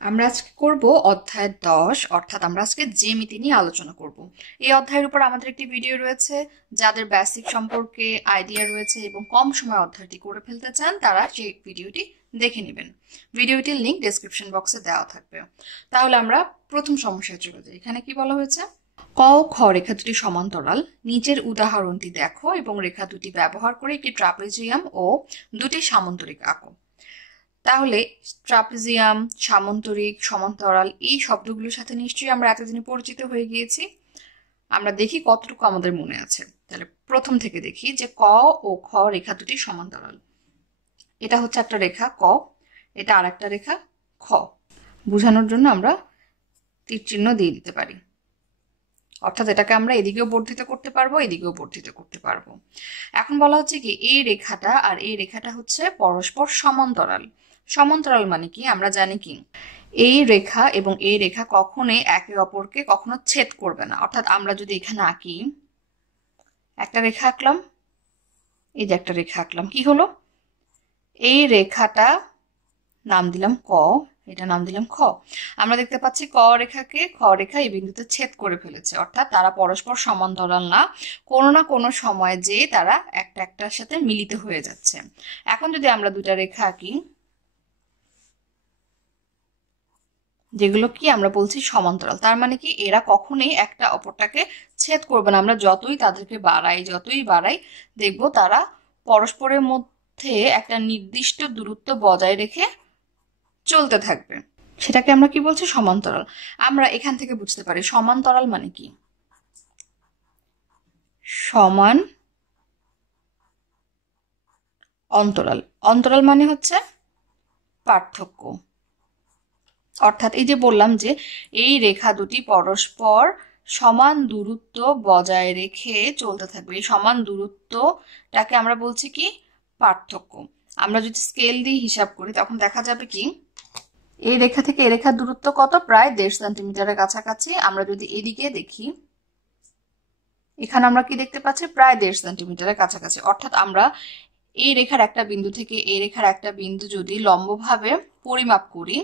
আমরা আজকে করব অধ্যায় 10, অর্থাৎ আমরা আজকে জ্যামিতি নিয়ে আলোচনা করব। এই অধ্যায়ের উপর আমাদের একটি ভিডিও রয়েছে। যাদের বেসিক সম্পর্কে আইডিয়া রয়েছে এবং কম সময় অধ্যায়টি করে ফেলতে চান তারা সেই ভিডিওটি দেখে নেবেন। ভিডিওটির লিংক ডেসক্রিপশন বক্সে দেওয়া থাকবে। তাহলে আমরা প্রথম সমস্যায় চলে যাই। এখানে কি বলা হয়েছে? ক ও খ রেখা দুটি সমান্তরাল। নিচের উদাহরণটি দেখো এবং রেখা দুটি ব্যবহার করে একটি ট্রাপিজিয়াম ও দুটি সামান্তরিক আঁকো। তাহলে ট্রাপিজিয়াম, সামান্তরিক, সমান্তরাল এই শব্দগুলোর সাথে নিশ্চয়ই আমরা এতদিনে পরিচিত হয়ে গিয়েছি। আমরা দেখি কতটুকু আমাদের মনে আছে। তাহলে প্রথম থেকে দেখি যে ক ও খ রেখা দুটি সমান্তরাল। এটা হচ্ছে একটা রেখা ক, এটা আর একটা রেখা খ। বোঝানোর জন্য আমরা তীর চিহ্ন দিয়ে দিতে পারি, অর্থাৎ এটাকে আমরা এদিকেও বর্ধিত করতে পারবো, এদিকেও বর্ধিত করতে পারবো। এখন বলা হচ্ছে কি এই রেখাটা আর এই রেখাটা হচ্ছে পরস্পর সমান্তরাল। সমান্তরাল মানে কি আমরা জানি কি এই রেখা এবং এই রেখা কখনোই একে অপরকে কখনো ছেদ করবে না। অর্থাৎ আমরা যদি এখানে আঁকি, একটা রেখা আঁকলাম, এই যে একটা রেখা আঁকলাম, কি হলো? এই রেখাটা নাম দিলাম ক, এটা নাম দিলাম খ। আমরা দেখতে পাচ্ছি ক রেখাকে খ রেখা এই বিন্দুতে ছেদ করে ফেলেছে, অর্থাৎ তারা পরস্পর সমান্তরাল না, কোনো না কোনো সময় যে তারা একটা একটার সাথে মিলিত হয়ে যাচ্ছে। এখন যদি আমরা দুটা রেখা আঁকি যেগুলো কি আমরা বলছি সমান্তরাল, তার মানে কি এরা কখনোই একটা অপরটাকে ছেদ করবে না। আমরা যতই তাদেরকে যতই বাড়াই দেখবো তারা পরস্পরের মধ্যে একটা নির্দিষ্ট দূরত্ব বজায় রেখে চলতে থাকবে। সেটাকে আমরা কি বলছি? সমান্তরাল। আমরা এখান থেকে বুঝতে পারি সমান্তরাল মানে কি, সমান অন্তরাল। অন্তরাল মানে হচ্ছে পার্থক্য। অর্থাৎ এই যে বললাম যে এই রেখা দুটি পরস্পর সমান দূরত্ব বজায় রেখে চলতে থাকবে। এই সমান দূরত্বটাকে আমরা বলছি কি পার্থক্য। আমরা যদি স্কেল দিয়ে হিসাব করি তখন দেখা যাবে কি এই রেখা থেকে এই রেখার দূরত্ব কত? প্রায় 1.5 সেন্টিমিটারের কাছাকাছি। আমরা যদি এদিকে দেখি, এখানে আমরা কি দেখতে পাচ্ছি? প্রায় 1.5 সেন্টিমিটারের কাছাকাছি। অর্থাৎ আমরা এই রেখার একটা বিন্দু থেকে এই রেখার একটা বিন্দু যদি লম্বভাবে পরিমাপ করি,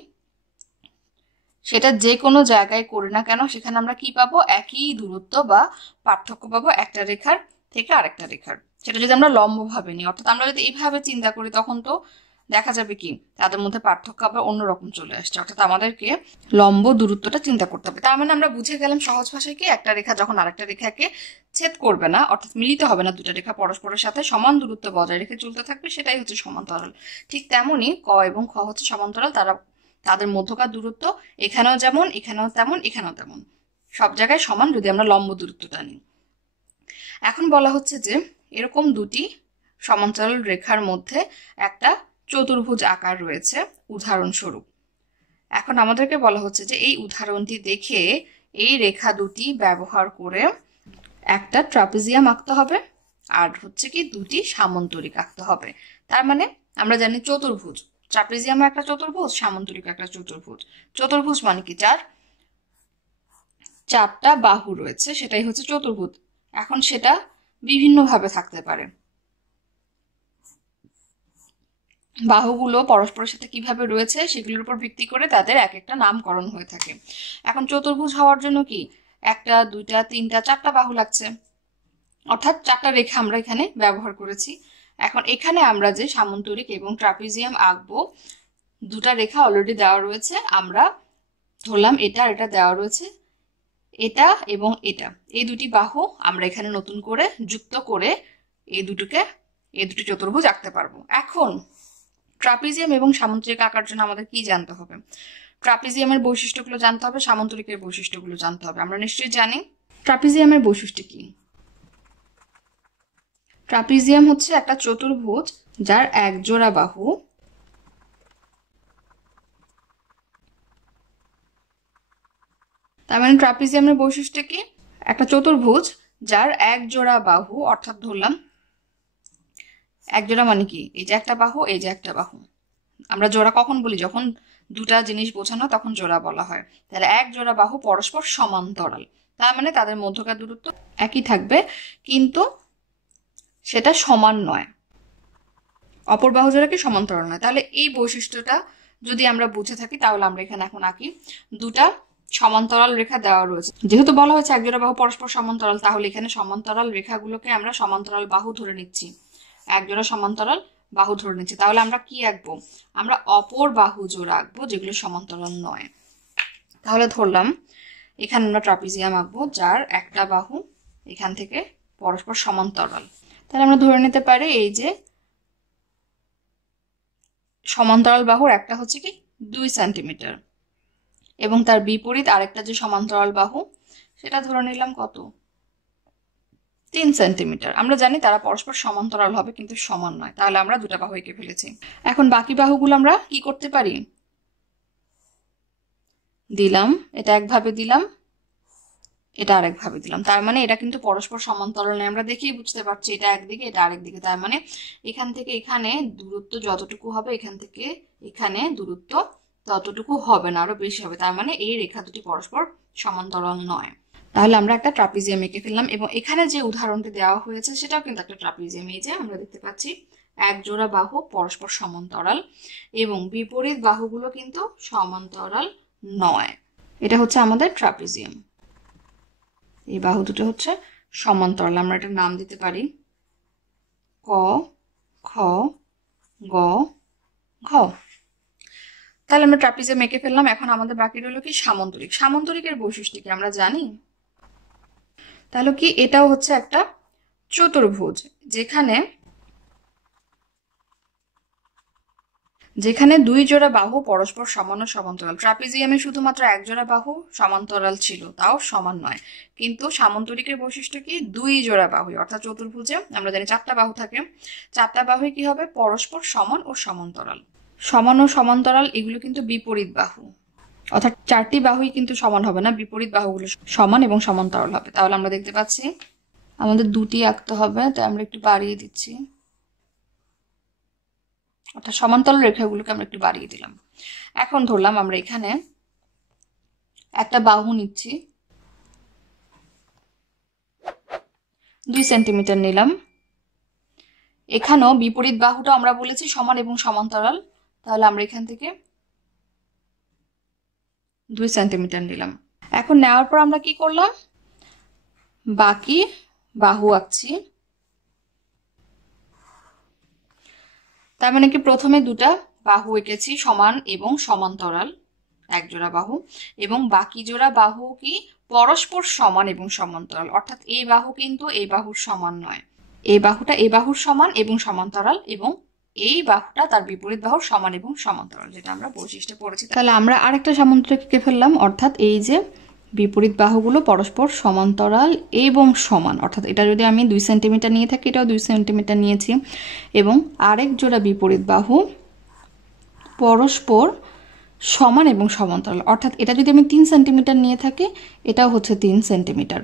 সেটা যে কোনো জায়গায় করি না কেন সেখানে আমরা কি পাবো? একই দূরত্ব বা পার্থক্য পাবো একটা রেখার থেকে আরেকটা রেখার। সেটা যদি আমরা লম্বভাবে নিই, অর্থাৎ আমরা যদি এইভাবে চিন্তা করি তখন তো দেখা যাবে কি তাদের মধ্যে পার্থক্য আবার অন্যরকম চলে আসছে। অর্থাৎ আমাদেরকে লম্ব দূরত্বটা চিন্তা করতে হবে। তার মানে আমরা বুঝে গেলাম সহজ ভাষায় কি একটা রেখা যখন আরেকটা রেখাকে ছেদ করবে না, অর্থাৎ মিলিত হবে না, দুটা রেখা পরস্পরের সাথে সমান দূরত্ব বজায় রেখে চলতে থাকবে, সেটাই হচ্ছে সমান্তরাল। ঠিক তেমনি ক এবং খ হচ্ছে সমান্তরাল। তাদের মধ্যকার দূরত্ব এখানেও যেমন, এখানেও তেমন, এখানেও তেমন, সব জায়গায় সমান যদি আমরা লম্ব দূরত্বটা নিই। এখন বলা হচ্ছে যে এরকম দুটি সমান্তরাল রেখার মধ্যে একটা চতুর্ভুজ আকার রয়েছে উদাহরণস্বরূপ। এখন আমাদেরকে বলা হচ্ছে যে এই উদাহরণটি দেখে এই রেখা দুটি ব্যবহার করে একটা ট্রাপিজিয়াম আঁকতে হবে আর হচ্ছে কি দুটি সামান্তরিক আঁকতে হবে। তার মানে আমরা জানি চতুর্ভুজ, ট্রাপিজিয়াম একটা চতুর্ভুজ, সামান্তরিক একটা চতুর্ভুজ। চতুর্ভুজ মানে কি যার চারটা বাহু রয়েছে, সেটাই হচ্ছে চতুর্ভুজ। এখন সেটা বিভিন্ন ভাবে থাকতে পারে। বাহুগুলো পরস্পরের সাথে কিভাবে রয়েছে সেগুলোর উপর ভিত্তি করে তাদের এক একটা নামকরণ হয়ে থাকে। এখন চতুর্ভুজ হওয়ার জন্য কি একটা, দুইটা, তিনটা, চারটা বাহু লাগছে, অর্থাৎ চারটা রেখা আমরা এখানে ব্যবহার করেছি। এখন এখানে আমরা যে সামান্তরিক এবং ট্রাপিজিয়াম আঁকবো, দুটা রেখা অলরেডি দেওয়া রয়েছে। আমরা ধরলাম এটা আর এটা দেওয়া রয়েছে, এটা এবং এটা, এই দুটি বাহু আমরা এখানে নতুন করে যুক্ত করে এই দুটি চতুর্ভুজ আঁকতে পারবো। এখন ট্রাপিজিয়াম এবং সামান্তরিক আঁকার জন্য আমাদের কি জানতে হবে? ট্রাপিজিয়ামের বৈশিষ্ট্যগুলো জানতে হবে, সামান্তরিকের বৈশিষ্ট্যগুলো জানতে হবে। আমরা নিশ্চয়ই জানি ট্রাপিজিয়ামের বৈশিষ্ট্য কি। ট্রাপিজিয়াম হচ্ছে একটা চতুর্ভুজ যার এক জোড়া বাহু তার মানে ট্রাপিজিয়ামের বৈশিষ্ট্য কি? একটা চতুর্ভুজ যার এক জোড়া বাহু, অর্থাৎ ধরলাম এক জোড়া মানে কি এই যে একটা বাহু, এই যে একটা বাহু। আমরা জোড়া কখন বলি? যখন দুটা জিনিস বোঝানো তখন জোড়া বলা হয়। তাহলে এক জোড়া বাহু পরস্পর সমান্তরাল, তার মানে তাদের মধ্যকার দূরত্ব একই থাকবে, কিন্তু সেটা সমান নয়। অপর বাহু জোড়া কি সমান্তরাল নয়। তাহলে এই বৈশিষ্ট্যটা যদি আমরা বুঝে থাকি তাহলে আমরা এখানে এখন আঁকি। দুটা সমান্তরাল রেখা দেওয়া রয়েছে, যেহেতু বলা হয়েছে একজোড়া বাহু পরস্পর সমান্তরাল, তাহলে এখানে সমান্তরাল রেখাগুলোকে আমরা সমান্তরাল বাহু ধরে নিচ্ছি, একজোড়া সমান্তরাল বাহু ধরে নিচ্ছি। তাহলে আমরা কি আঁকবো? আমরা অপর বাহু জোড়া আঁকবো যেগুলো সমান্তরাল নয়। তাহলে ধরলাম এখানে আমরা ট্রাপিজিয়াম আঁকবো যার একটা বাহু এখান থেকে পরস্পর সমান্তরাল। তাহলে আমরা ধরে নিতে পারি এই যে সমান্তরাল বাহুর একটা হচ্ছে কি 2 সেন্টিমিটার, এবং তার বিপরীত আরেকটা যে সমান্তরাল বাহু সেটা ধরে নিলাম কত? 3 সেন্টিমিটার। আমরা জানি তারা পরস্পর সমান্তরাল হবে কিন্তু সমান নয়, তাহলে আমরা দুটা বাহু এঁকে ফেলেছি। এখন বাকি বাহুগুলো আমরা কি করতে পারি? দিলাম, এটা একভাবে দিলাম, এটা আরেকভাবে দিলাম, তার মানে এটা কিন্তু পরস্পর সমান্তরাল নয়। আমরা দেখেই বুঝতে পারছি এটা একদিকে এটা আরেকদিকে, তার মানে এখান থেকে এখানে দূরত্ব যতটুকু হবে এখান থেকে এখানে দূরত্ব ততটুকু হবে না, আরো বেশি হবে, তার মানে এই রেখা দুটি পরস্পর সমান্তরাল নয়। তাহলে আমরা একটা ট্রাপিজিয়াম এঁকে ফেললাম, এবং এখানে যে উদাহরণটি দেওয়া হয়েছে সেটাও কিন্তু একটা ট্রাপিজিয়াম। এই যে আমরা দেখতে পাচ্ছি এক জোড়া বাহু পরস্পর সমান্তরাল এবং বিপরীত বাহুগুলো কিন্তু সমান্তরাল নয়, এটা হচ্ছে আমাদের ট্রাপিজিয়াম। এই বাহু দুটো হচ্ছে সমান্তরাল, আমরা এটার নাম দিতে পারি ক, খ, গ, ঘ। তাহলে আমরা ট্রাপিজিয়াম এঁকে ফেললাম। এখন আমাদের বাকি রইল কি সামন্তরিক। সামন্তরিকের বৈশিষ্ট্য কি আমরা জানি? তাহলে কি এটাও হচ্ছে একটা চতুর্ভুজ, যেখানে যেখানে দুই জোড়া বাহু পরস্পর সমান ও সমান্তরাল। ট্রাপিজিয়ামে শুধুমাত্র এক জোড়া বাহু সমান্তরাল ছিল, তাও সমান নয়, কিন্তু সামন্তরিকের বৈশিষ্ট্য কি? দুই জোড়া বাহু, অর্থাৎ চতুর্ভুজে আমরা জানি চারটা বাহু থাকে, চারটা বাহুই কি হবে? পরস্পর সমান ও সমান্তরাল। সমান ও সমান্তরাল এগুলো কিন্তু বিপরীত বাহু, অর্থাৎ চারটি বাহুই কিন্তু সমান হবে না, বিপরীত বাহুগুলো সমান এবং সমান্তরাল হবে। তাহলে আমরা দেখতে পাচ্ছি আমাদের দুটি আঁকতে হবে, তাই আমরা একটু বাড়িয়ে দিচ্ছি, অর্থাৎ সমান্তরাল রেখাগুলোকে আমরা একটু বাড়িয়ে দিলাম। এখন ধরলাম আমরা এখানে একটা বাহু নিচ্ছি, 2 সেন্টিমিটার নিলাম। এখানেও বিপরীত বাহুটা আমরা বলেছি সমান এবং সমান্তরাল, তাহলে আমরা এখান থেকে 2 সেন্টিমিটার নিলাম। এখন নেওয়ার পর আমরা কি করলাম? বাকি বাহু আঁকছি। তার মানে কি প্রথমে দুটা বাহু এঁকেছি সমান এবং সমান্তরাল, এক জোড়া বাহু, এবং বাকি জোড়া বাহু কি পরস্পর সমান এবং সমান্তরাল, অর্থাৎ এই বাহু কিন্তু এই বাহুর সমান নয়, এই বাহুটা এই বাহুর সমান এবং সমান্তরাল, এবং এই বাহুটা তার বিপরীত বাহুর সমান এবং সমান্তরাল, যেটা আমরা বৈশিষ্ট্যে পড়েছি। তাহলে আমরা আরেকটা সামান্তরিক এঁকে ফেললাম, অর্থাৎ এই যে বিপরীত বাহুগুলো পরস্পর সমান্তরাল এবং সমান, অর্থাৎ এটা যদি আমি 2 সেন্টিমিটার নিয়ে থাকি, এটাও 2 সেন্টিমিটার নিয়েছি, এবং আরেক জোড়া বিপরীত বাহু পরস্পর সমান এবং সমান্তরাল, অর্থাৎ এটা যদি আমি 3 সেন্টিমিটার নিয়ে থাকি, এটাও হচ্ছে 3 সেন্টিমিটার,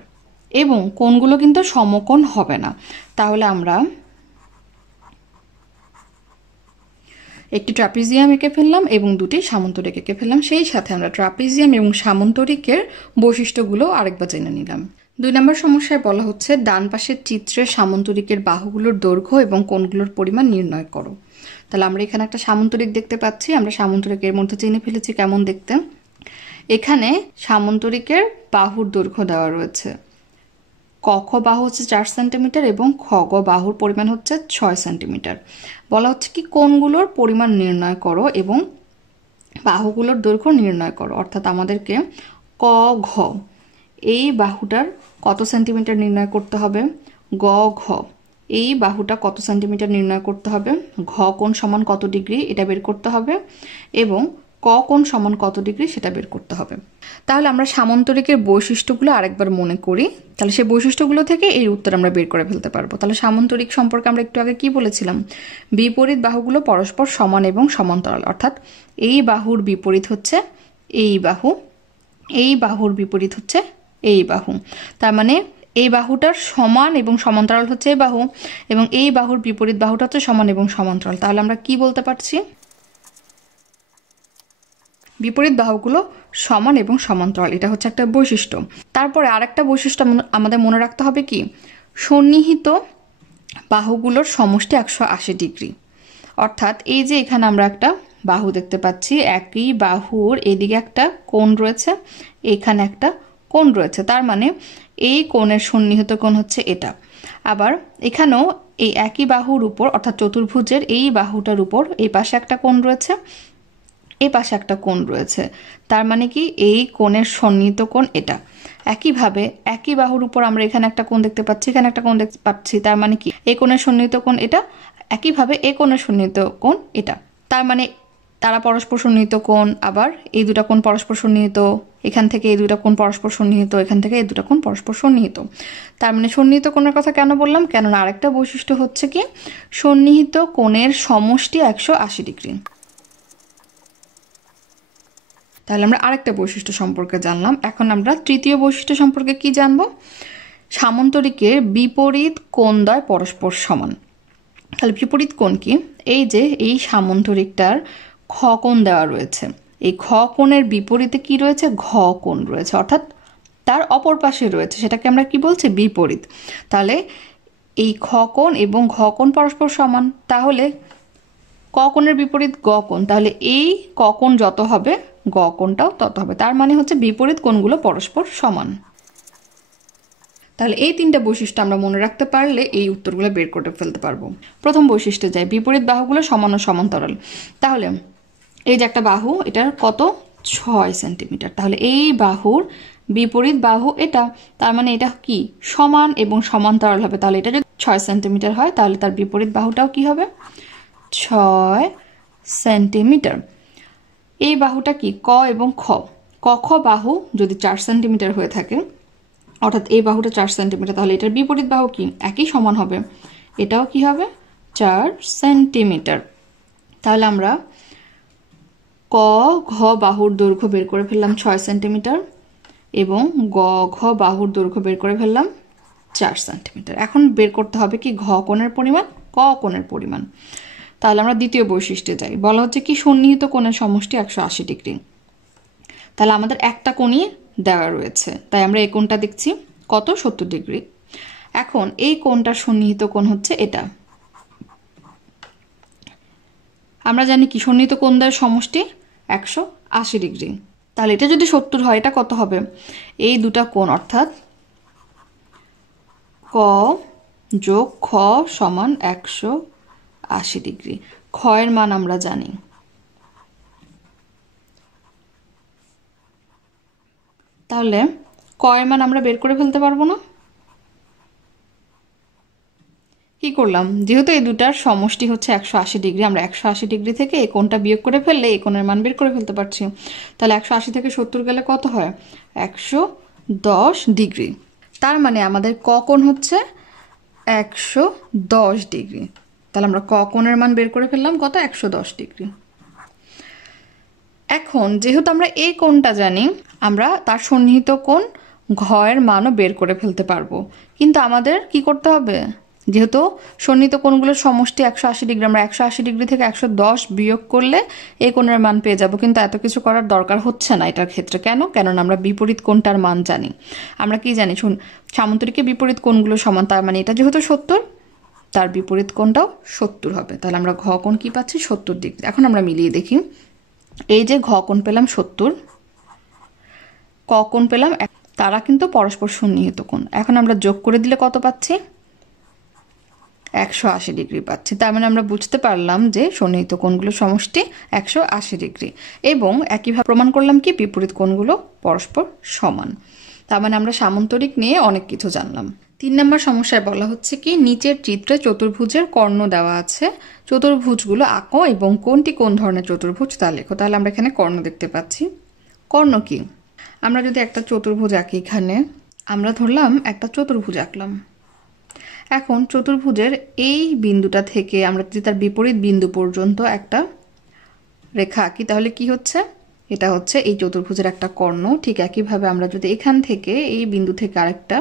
এবং কোণগুলো কিন্তু সমকোণ হবে না। তাহলে আমরা একটি ট্রাপিজিয়াম এঁকে ফেললাম এবং দুটি সামন্তরিক এঁকে ফেললাম। সেই সাথে আমরা ট্রাপিজিয়াম এবং সামন্তরিকের বৈশিষ্ট্যগুলো আরেকবার জেনে নিলাম। 2 নম্বর সমস্যায় বলা হচ্ছে ডান পাশের চিত্রে সামন্তরিকের বাহুগুলোর দৈর্ঘ্য এবং কোণগুলোর পরিমাণ নির্ণয় করো। তাহলে আমরা এখানে একটা সামন্তরিক দেখতে পাচ্ছি, আমরা সামন্তরিকের মধ্যে চিনে ফেলেছি কেমন দেখতে। এখানে সামন্তরিকের বাহুর দৈর্ঘ্য দেওয়া রয়েছে, ক খ বাহু হচ্ছে 4 সেন্টিমিটার এবং খ গ বাহুর পরিমাণ হচ্ছে 6 সেন্টিমিটার। বলা হচ্ছে কি কোণগুলোর পরিমাণ নির্ণয় করো এবং বাহুগুলোর দৈর্ঘ্য নির্ণয় করো, অর্থাৎ আমাদেরকে ক ঘ এই বাহুটার কত সেন্টিমিটার নির্ণয় করতে হবে, গ ঘ এই বাহুটা কত সেন্টিমিটার নির্ণয় করতে হবে, ঘ কোণ সমান কত ডিগ্রি এটা বের করতে হবে, এবং ক কোণ সমান কত ডিগ্রি সেটা বের করতে হবে। তাহলে আমরা সামন্তরিকের বৈশিষ্ট্যগুলো আরেকবার মনে করি, তাহলে সেই বৈশিষ্ট্যগুলো থেকে এই উত্তর আমরা বের করে ফেলতে পারবো। তাহলে সামন্তরিক সম্পর্কে আমরা একটু আগে কি বলেছিলাম? বিপরীত বাহুগুলো পরস্পর সমান এবং সমান্তরাল, অর্থাৎ এই বাহুর বিপরীত হচ্ছে এই বাহু, এই বাহুর বিপরীত হচ্ছে এই বাহু, তার মানে এই বাহুটার সমান এবং সমান্তরাল হচ্ছে এই বাহু, এবং এই বাহুর বিপরীত বাহুটা হচ্ছে সমান এবং সমান্তরাল। তাহলে আমরা কি বলতে পারছি? বিপরীত বাহুগুলো সমান এবং সমান্তরাল, এটা হচ্ছে একটা বৈশিষ্ট্য। তারপরে আরেকটা বৈশিষ্ট্য আমাদের মনে রাখতে হবে কি, সন্নিহিত বাহুগুলোর সমষ্টি 180 ডিগ্রি। অর্থাৎ এই যে এখানে আমরা একটা বাহু দেখতে পাচ্ছি, একই বাহুর এদিকে একটা কোণ রয়েছে, এখানে একটা কোণ রয়েছে, তার মানে এই কোণের সন্নিহিত কোণ হচ্ছে এটা। আবার এখানেও এই একই বাহুর উপর অর্থাৎ চতুর্ভুজের এই বাহুটার উপর এই পাশে একটা কোণ রয়েছে, এই পাশে একটা কোণ রয়েছে, তার মানে কি এই কোণের সন্নিহিত কোণ এটা। একইভাবে একই বাহুর উপর আমরা এখানে একটা কোণ দেখতে পাচ্ছি, এখানে একটা কোণ দেখতে পাচ্ছি, তার মানে কি এই কোণের সন্নিহিত কোণ এটা। একইভাবে এই কোণের সন্নিহিত কোণ এটা, তার মানে তারা পরস্পর সন্নিহিত কোণ। আবার এই দুটা কোণ পরস্পর সন্নিহিত, এখান থেকে এই দুটা কোণ পরস্পর সন্নিহিত, এখান থেকে এই দুটা কোণ পরস্পর সন্নিহিত। তার মানে সন্নিহিত কোণের কথা কেন বললাম, কেননা আরেকটা বৈশিষ্ট্য হচ্ছে কি সন্নিহিত কোণের সমষ্টি 180 ডিগ্রি। তাহলে আমরা আরেকটা বৈশিষ্ট্য সম্পর্কে জানলাম। এখন আমরা তৃতীয় বৈশিষ্ট্য সম্পর্কে কি জানবো, সামান্তরিকের বিপরীত কোণদ্বয় পরস্পর সমান। তাহলে বিপরীত কোণ কি, এই যে এই সামান্তরিকটার খ কোণ দেওয়া রয়েছে, এই খ কোণের বিপরীতে কি রয়েছে, ঘ কোণ রয়েছে, অর্থাৎ তার অপর পাশে রয়েছে, সেটাকে আমরা কি বলছি, বিপরীত। তাহলে এই খ কোণ এবং ঘ কোণ পরস্পর সমান, তাহলে ক কোণের বিপরীত গ কোণ, তাহলে এই ক কোণ যত হবে গ কোণটাও তত হবে, তার মানে হচ্ছে বিপরীত কোণগুলো পরস্পর সমান। তাহলে এই তিনটা বৈশিষ্ট্য আমরা মনে রাখতে পারলে এই উত্তরগুলো বের করে ফেলতে পারবো। প্রথম বৈশিষ্ট্যে যাই, বিপরীত বাহুগুলো সমান ও সমান্তরাল। তাহলে এই যে একটা বাহু, এটার কত 6 সেন্টিমিটার, তাহলে এই বাহুর বিপরীত বাহু এটা, তার মানে এটা কি সমান এবং সমান্তরাল হবে। তাহলে এটা যদি 6 সেন্টিমিটার হয়, তাহলে তার বিপরীত বাহুটাও কি হবে 6 সেন্টিমিটার। এই বাহুটা কি ক এবং খ, ক খ বাহু যদি 4 সেন্টিমিটার হয়ে থাকে, অর্থাৎ এই বাহুটা 4 সেন্টিমিটার, তাহলে এটার বিপরীত বাহু কি একই সমান হবে, এটাও কি হবে 4 সেন্টিমিটার। তাহলে আমরা ক ঘ বাহুর দৈর্ঘ্য বের করে ফেললাম 6 সেন্টিমিটার এবং গ ঘ বাহুর দৈর্ঘ্য বের করে ফেললাম 4 সেন্টিমিটার। এখন বের করতে হবে কি ঘ কোণের পরিমাণ, ক কোণের পরিমাণ। তাহলে আমরা দ্বিতীয় বৈশিষ্ট্যে যাই, বলা হচ্ছে কি সন্নিহিত কোণের সমষ্টি 180 ডিগ্রি। তাহলে আমাদের একটা কোণই দেওয়া রয়েছে, তাই আমরা এই কোণটা দেখছি কত 70 ডিগ্রি। এখন এই কোণটার সন্নিহিত কোণ হচ্ছে এটা। আমরা জানি কি সন্নিহিত কোণদ্বয়ের সমষ্টি 180 ডিগ্রি। তাহলে এটা যদি 70 হয়, এটা কত হবে, এই দুটা কোণ অর্থাৎ ক যোগ খ সমান 180 ডিগ্রি। খ এর মান আমরা জানি, তাহলে ক এর মান আমরা বের করে ফেলতে পারবো না। কি করলাম, যেহেতু এই দুটার সমষ্টি হচ্ছে 180 ডিগ্রি, আমরা 180 ডিগ্রি থেকে এই কোণটা বিয়োগ করে ফেললে এই কোণের মান বের করে ফেলতে পারছি। তাহলে 180 থেকে 70 গেলে কত হয় 110 ডিগ্রি। তার মানে আমাদের ক কোণ হচ্ছে 110 ডিগ্রি। তাহলে আমরা ক কোণের মান বের করে ফেললাম কত 110 ডিগ্রি। এখন যেহেতু আমরা এই কোণটা জানি, আমরা তার সন্নিহিত কোণ ঘ এর মানও বের করে ফেলতে পারবো, কিন্তু আমাদের কি করতে হবে, যেহেতু সন্নিহিত কোণগুলোর সমষ্টি 180 ডিগ্রি, আমরা 180 ডিগ্রি থেকে 110 বিয়োগ করলে এই কোণের মান পেয়ে যাব, কিন্তু এত কিছু করার দরকার হচ্ছে না এটার ক্ষেত্রে। কেন, কেননা আমরা বিপরীত কোণটার মান জানি। আমরা কি জানি, সামান্তরিকের বিপরীত কোণগুলো সমান, তার মানে এটা যেহেতু 70, তার বিপরীত কোণটাও 70 হবে। তাহলে আমরা ঘ কোণ কি পাচ্ছি 70 ডিগ্রি। এখন আমরা মিলিয়ে দেখি, এই যে ঘ কোণ পেলাম 70, ক কোণ পেলাম, তারা কিন্তু পরস্পর সন্নিহিত কোণ। এখন আমরা যোগ করে দিলে কত পাচ্ছি 180 ডিগ্রি পাচ্ছি। তার মানে আমরা বুঝতে পারলাম যে সন্নিহিত কোণগুলোর সমষ্টি 180 ডিগ্রি, এবং একইভাবে প্রমাণ করলাম কি বিপরীত কোণগুলো পরস্পর সমান। তার মানে আমরা সামান্তরিক নিয়ে অনেক কিছু জানলাম। 3 নম্বর সমস্যায় বলা হচ্ছে কি নিচের চিত্রে চতুর্ভুজের কর্ণ দেওয়া আছে, চতুর্ভুজগুলো আঁকো এবং কোনটি কোন ধরনের চতুর্ভুজ তা লেখো। তাহলে আমরা এখানে কর্ণ দেখতে পাচ্ছি। কর্ণ কি, আমরা যদি একটা চতুর্ভুজ আঁকি, এখানে আমরা ধরলাম একটা চতুর্ভুজ আঁকলাম। এখন চতুর্ভুজের এই বিন্দুটা থেকে আমরা যদি তার বিপরীত বিন্দু পর্যন্ত একটা রেখা আঁকি, তাহলে কি হচ্ছে, এটা হচ্ছে এই চতুর্ভুজের একটা কর্ণ। ঠিক একইভাবে আমরা যদি এখান থেকে এই বিন্দু থেকে আরেকটা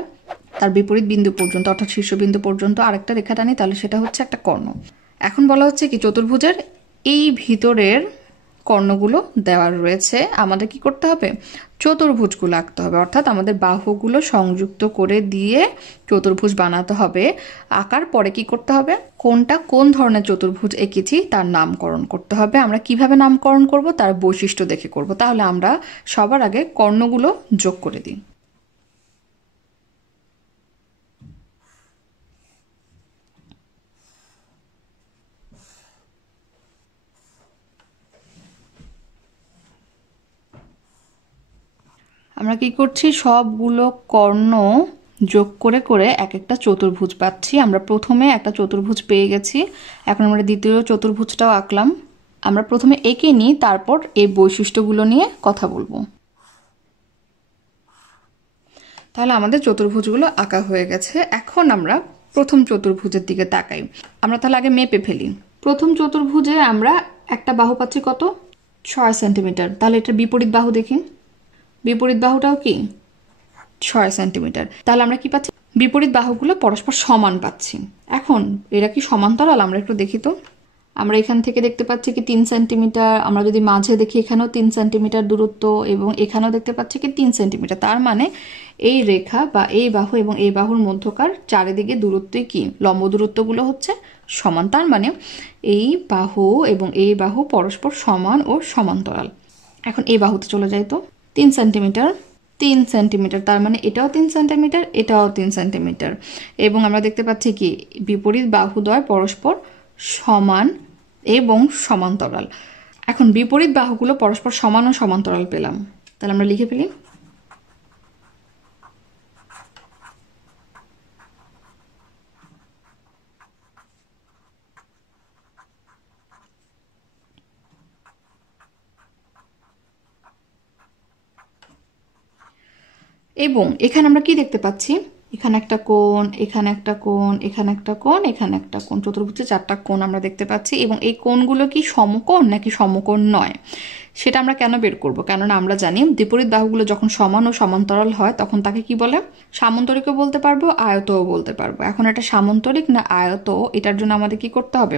তার বিপরীত বিন্দু পর্যন্ত অর্থাৎ শীর্ষবিন্দু পর্যন্ত আরেকটা রেখা টানি, তাহলে সেটা হচ্ছে একটা কর্ণ। এখন বলা হচ্ছে কি চতুর্ভুজের এই ভিতরের কর্ণগুলো দেওয়া রয়েছে, আমাদের কি করতে হবে, চতুর্ভুজগুলো আঁকতে হবে। অর্থাৎ আমাদের বাহুগুলো সংযুক্ত করে দিয়ে চতুর্ভুজ বানাতে হবে। আঁকার পরে কি করতে হবে, কোনটা কোন ধরনের চতুর্ভুজ এঁকেছি তার নামকরণ করতে হবে। আমরা কিভাবে নামকরণ করব, তার বৈশিষ্ট্য দেখে করব। তাহলে আমরা সবার আগে কর্ণগুলো যোগ করে দিই। আমরা কি করছি, সবগুলো কর্ণ যোগ করে করে এক একটা চতুর্ভুজ পাচ্ছি। আমরা প্রথমে একটা চতুর্ভুজ পেয়ে গেছি, এখন আমরা দ্বিতীয় চতুর্ভুজটাও আঁকলাম। আমরা প্রথমে এঁকে নিই, তারপর এই বৈশিষ্ট্যগুলো নিয়ে কথা বলবো। তাহলে আমাদের চতুর্ভুজগুলো আঁকা হয়ে গেছে। এখন আমরা প্রথম চতুর্ভুজের দিকে তাকাই। আমরা তাহলে আগে মেপে ফেলি। প্রথম চতুর্ভুজে আমরা একটা বাহু পাচ্ছি কত, 6 সেন্টিমিটার। তাহলে এটার বিপরীত বাহু দেখি, বিপরীত বাহুটাও কি 6 সেন্টিমিটার। তাহলে আমরা কি পাচ্ছি, বিপরীত বাহুগুলো পরস্পর সমান পাচ্ছি। এখন এরা কি সমান্তরাল, আমরা একটু দেখি তো। আমরা এখান থেকে দেখতে পাচ্ছি কি 3 সেন্টিমিটার, আমরা যদি মাঝে দেখি এখানেও 3 সেন্টিমিটার দূরত্ব, এবং এখানেও দেখতে পাচ্ছি কি 3 সেন্টিমিটার। তার মানে এই রেখা বা এই বাহু এবং এই বাহুর মধ্যকার চারিদিকে দূরত্বই কি, লম্ব দূরত্বগুলো হচ্ছে সমান। তার মানে এই বাহু এবং এই বাহু পরস্পর সমান ও সমান্তরাল। এখন এই বাহুতে চলে যাই তো, 3 সেন্টিমিটার, 3 সেন্টিমিটার, তার মানে এটাও 3 সেন্টিমিটার, এটাও 3 সেন্টিমিটার। এবং আমরা দেখতে পাচ্ছি কি বিপরীত বাহুদ্বয় পরস্পর সমান এবং সমান্তরাল। এখন বিপরীত বাহুগুলো পরস্পর সমান ও সমান্তরাল পেলাম, তাহলে আমরা লিখে ফেলি। এবং এখানে আমরা কি দেখতে পাচ্ছি, এখানে একটা কোণ, এখানে একটা কোণ, এখানে একটা কোণ, এখানে একটা কোণ, চতুর্ভুজে 4টা কোণ আমরা দেখতে পাচ্ছি। এবং এই কোণগুলো কি সমকোণ নাকি সমকোণ নয়, সেটা আমরা কেন বের করব, কেননা আমরা জানি বিপরীত বাহুগুলো যখন সমান ও সমান্তরাল হয় তখন তাকে কি বলে, সামান্তরিকও বলতে পারবো, আয়তও বলতে পারবো। এখন এটা সামান্তরিক না আয়ত, এটার জন্য আমাদের কি করতে হবে,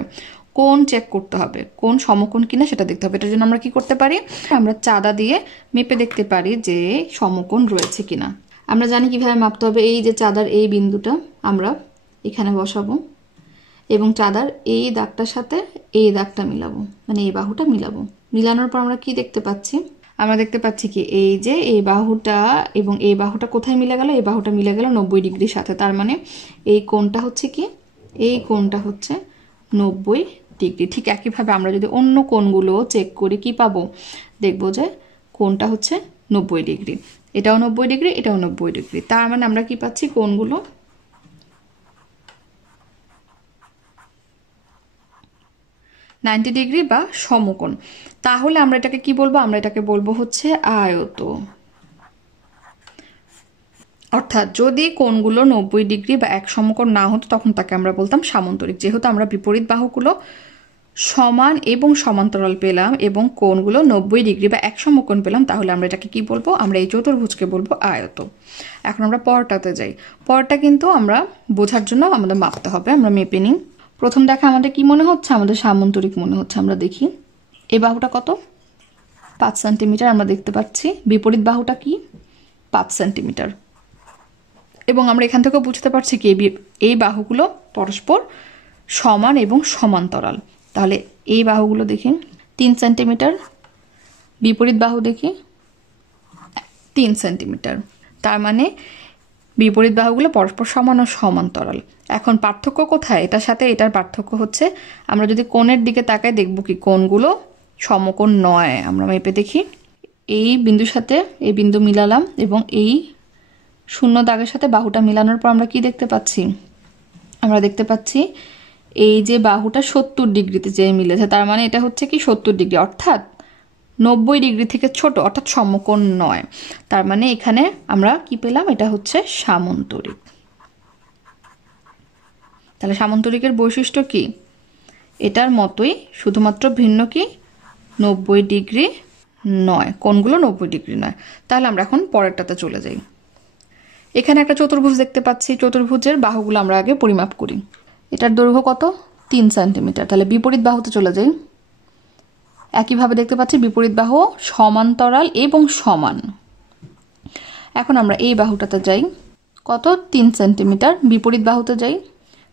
কোণ চেক করতে হবে, কোণ সমকোণ কিনা সেটা দেখতে হবে। এটার জন্য আমরা কি করতে পারি, আমরা চাঁদা দিয়ে মেপে দেখতে পারি যে সমকোণ রয়েছে কিনা। আমরা জানি কিভাবে মাপতে হবে, এই যে চাঁদার এই বিন্দুটা আমরা এখানে বসাবো এবং চাঁদার এই দাগটার সাথে এই দাগটা মিলাবো, মানে এই বাহুটা মিলাবো। মিলানোর পর আমরা কি দেখতে পাচ্ছি, আমরা দেখতে পাচ্ছি কি এই যে এই বাহুটা এবং এই বাহুটা কোথায় মিলে গেল, এই বাহুটা মিলে গেল 90 ডিগ্রির সাথে। তার মানে এই কোণটা হচ্ছে কি, এই কোণটা হচ্ছে 90 ডিগ্রি। ঠিক একইভাবে আমরা যদি অন্য কোণগুলো চেক করি কি পাবো, দেখবো যে কোণটা হচ্ছে 90 ডিগ্রি, এটাও 90 ডিগ্রি, এটাও 90 ডিগ্রি। তার মানে আমরা কি পাচ্ছি, কোণগুলো 90 ডিগ্রি বা সমকোণ। তাহলে আমরা এটাকে কি বলবো, আমরা এটাকে বলবো হচ্ছে আয়ত। অর্থাৎ যদি কোণগুলো 90 ডিগ্রি বা এক সমকোণ না হতো তখন তাকে আমরা বলতাম সামান্তরিক। যেহেতু আমরা বিপরীত বাহুগুলো সমান এবং সমান্তরাল পেলাম এবং কোণগুলো 90 ডিগ্রি বা এক সমকোণ পেলাম, তাহলে আমরা এটাকে কি বলবো, আমরা এই চতুর্ভুজকে বলবো আয়ত। এখন আমরা পরটাতে যাই। পরটা কিন্তু আমরা বোঝার জন্য আমাদের মাপতে হবে, আমরা মেপে নিই। প্রথম দেখা আমাদের কি মনে হচ্ছে, আমাদের সামান্তরিক মনে হচ্ছে। আমরা দেখি এই বাহুটা কত, 5 সেন্টিমিটার আমরা দেখতে পাচ্ছি। বিপরীত বাহুটা কি, 5 সেন্টিমিটার। এবং আমরা এখান থেকে বুঝতে পারছি কি এই বাহুগুলো পরস্পর সমান এবং সমান্তরাল। তাহলে এই বাহুগুলো দেখি 3 সেন্টিমিটার, বিপরীত বাহু দেখি 3 সেন্টিমিটার। তার মানে বিপরীত বাহুগুলো পরস্পর সমান ও সমান্তরাল। এখন পার্থক্য কোথায়, এটার সাথে এটার পার্থক্য হচ্ছে আমরা যদি কোণের দিকে তাকাই দেখব কি কোণগুলো সমকোণ নয়। আমরা মেপে দেখি, এই বিন্দুর সাথে এই বিন্দু মিলালাম এবং এই শূন্য দাগের সাথে বাহুটা মিলানোর পর আমরা কি দেখতে পাচ্ছি, আমরা দেখতে পাচ্ছি এই যে বাহুটা 70 ডিগ্রিতে যে মিলেছে, তার মানে এটা হচ্ছে কি 70 ডিগ্রি, অর্থাৎ 90 ডিগ্রি থেকে ছোট, অর্থাৎ সমকোণ নয়। তার মানে এখানে আমরা কি পেলাম, এটা হচ্ছে সামান্তরিক। তাহলে সামান্তরিকের বৈশিষ্ট্য কি, এটার মতোই, শুধুমাত্র ভিন্ন কি 90 ডিগ্রি নয়, কোণগুলো 90 ডিগ্রি নয়। তাহলে আমরা এখন পরেরটাতে চলে যাই। এখানে একটা চতুর্ভুজ দেখতে পাচ্ছি, চতুর্ভুজের বাহুগুলো আমরা আগে পরিমাপ করি। এটার দৈর্ঘ্য কত, 3 সেন্টিমিটার। তাহলে বিপরীত বাহুতে চলে যাই, একইভাবে দেখতে পাচ্ছি বিপরীত বাহু সমান্তরাল এবং সমান। এখন আমরা এই বাহুটাতে যাই, কত 3 সেন্টিমিটার। বিপরীত বাহুতে যাই,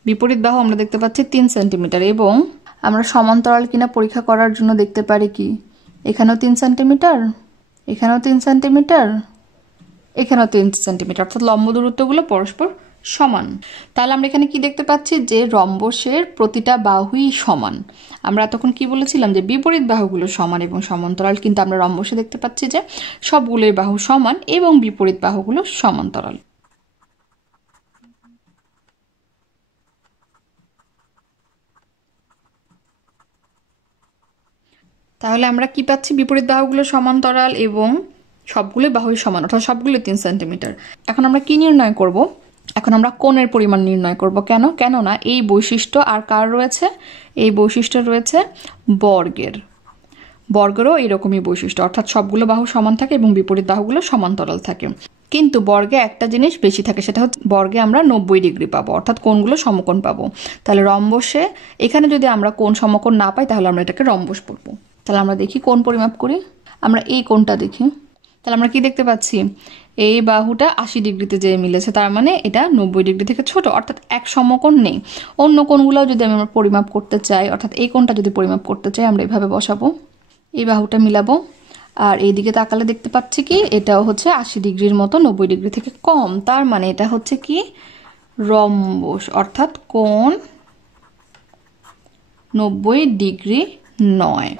বিপরীত বাহু আমরা দেখতে পাচ্ছি 3 সেন্টিমিটার, এবং আমরা সমান্তরাল কিনা পরীক্ষা করার জন্য দেখতে পারি কি এখানেও 3 সেন্টিমিটার, এখানেও 3 সেন্টিমিটার, এখানেও 3 সেন্টিমিটার, অর্থাৎ লম্ব দূরত্বগুলো পরস্পর সমান। তাহলে আমরা এখানে কি দেখতে পাচ্ছি যে রম্বসের প্রতিটা বাহুই সমান। আমরা এতক্ষণ কি বলেছিলাম যে বিপরীত বাহুগুলো সমান এবং সমান্তরাল, কিন্তু আমরা রম্বসে দেখতে পাচ্ছি যে সবগুলোই বাহু সমান এবং বিপরীত বাহুগুলো সমান্তরাল। তাহলে আমরা কি পাচ্ছি, বিপরীত বাহুগুলো সমান্তরাল এবং সবগুলো বাহুই সমান, অর্থাৎ সবগুলো 3 সেন্টিমিটার। এখন আমরা কি নির্ণয় করব? এখন আমরা কোণের পরিমাণ নির্ণয় করব। কেন? কেননা এই বৈশিষ্ট্য আর কার রয়েছে? এই বৈশিষ্ট্য রয়েছে বর্গের। বর্গেরও এরকমই বৈশিষ্ট্য, অর্থাৎ সবগুলো বাহু সমান থাকে এবং বিপরীত বাহুগুলো সমান্তরাল থাকে। কিন্তু বর্গে একটা জিনিস বেশি থাকে, সেটা হচ্ছে বর্গে আমরা 90 ডিগ্রি পাবো, অর্থাৎ কোণগুলো সমকোণ পাবো। তাহলে রম্বসে এখানে যদি আমরা কোণ সমকোণ না পাই তাহলে আমরা এটাকে রম্বস বলবো। তাহলে আমরা দেখি কোণ পরিমাপ করি, আমরা এই কোণটা দেখি। তাহলে আমরা কি দেখতে পাচ্ছি, এই বাহুটা 80 ডিগ্রিতে যেয়ে মিলেছে, তার মানে এটা 90 ডিগ্রি থেকে ছোট, অর্থাৎ এক সমকোণ নেই। অন্য কোণগুলোও যদি আমরা পরিমাপ করতে চাই, অর্থাৎ এই কোণটা যদি পরিমাপ করতে চাই, আমরা এভাবে বসাবো, এই বাহুটা মিলাবো, আর এইদিকে তাকালে দেখতে পাচ্ছি কি এটাও হচ্ছে 80 ডিগ্রির মতো, 90 ডিগ্রি থেকে কম। তার মানে এটা হচ্ছে কি রম্বস, অর্থাৎ কোণ 90 ডিগ্রি নয়।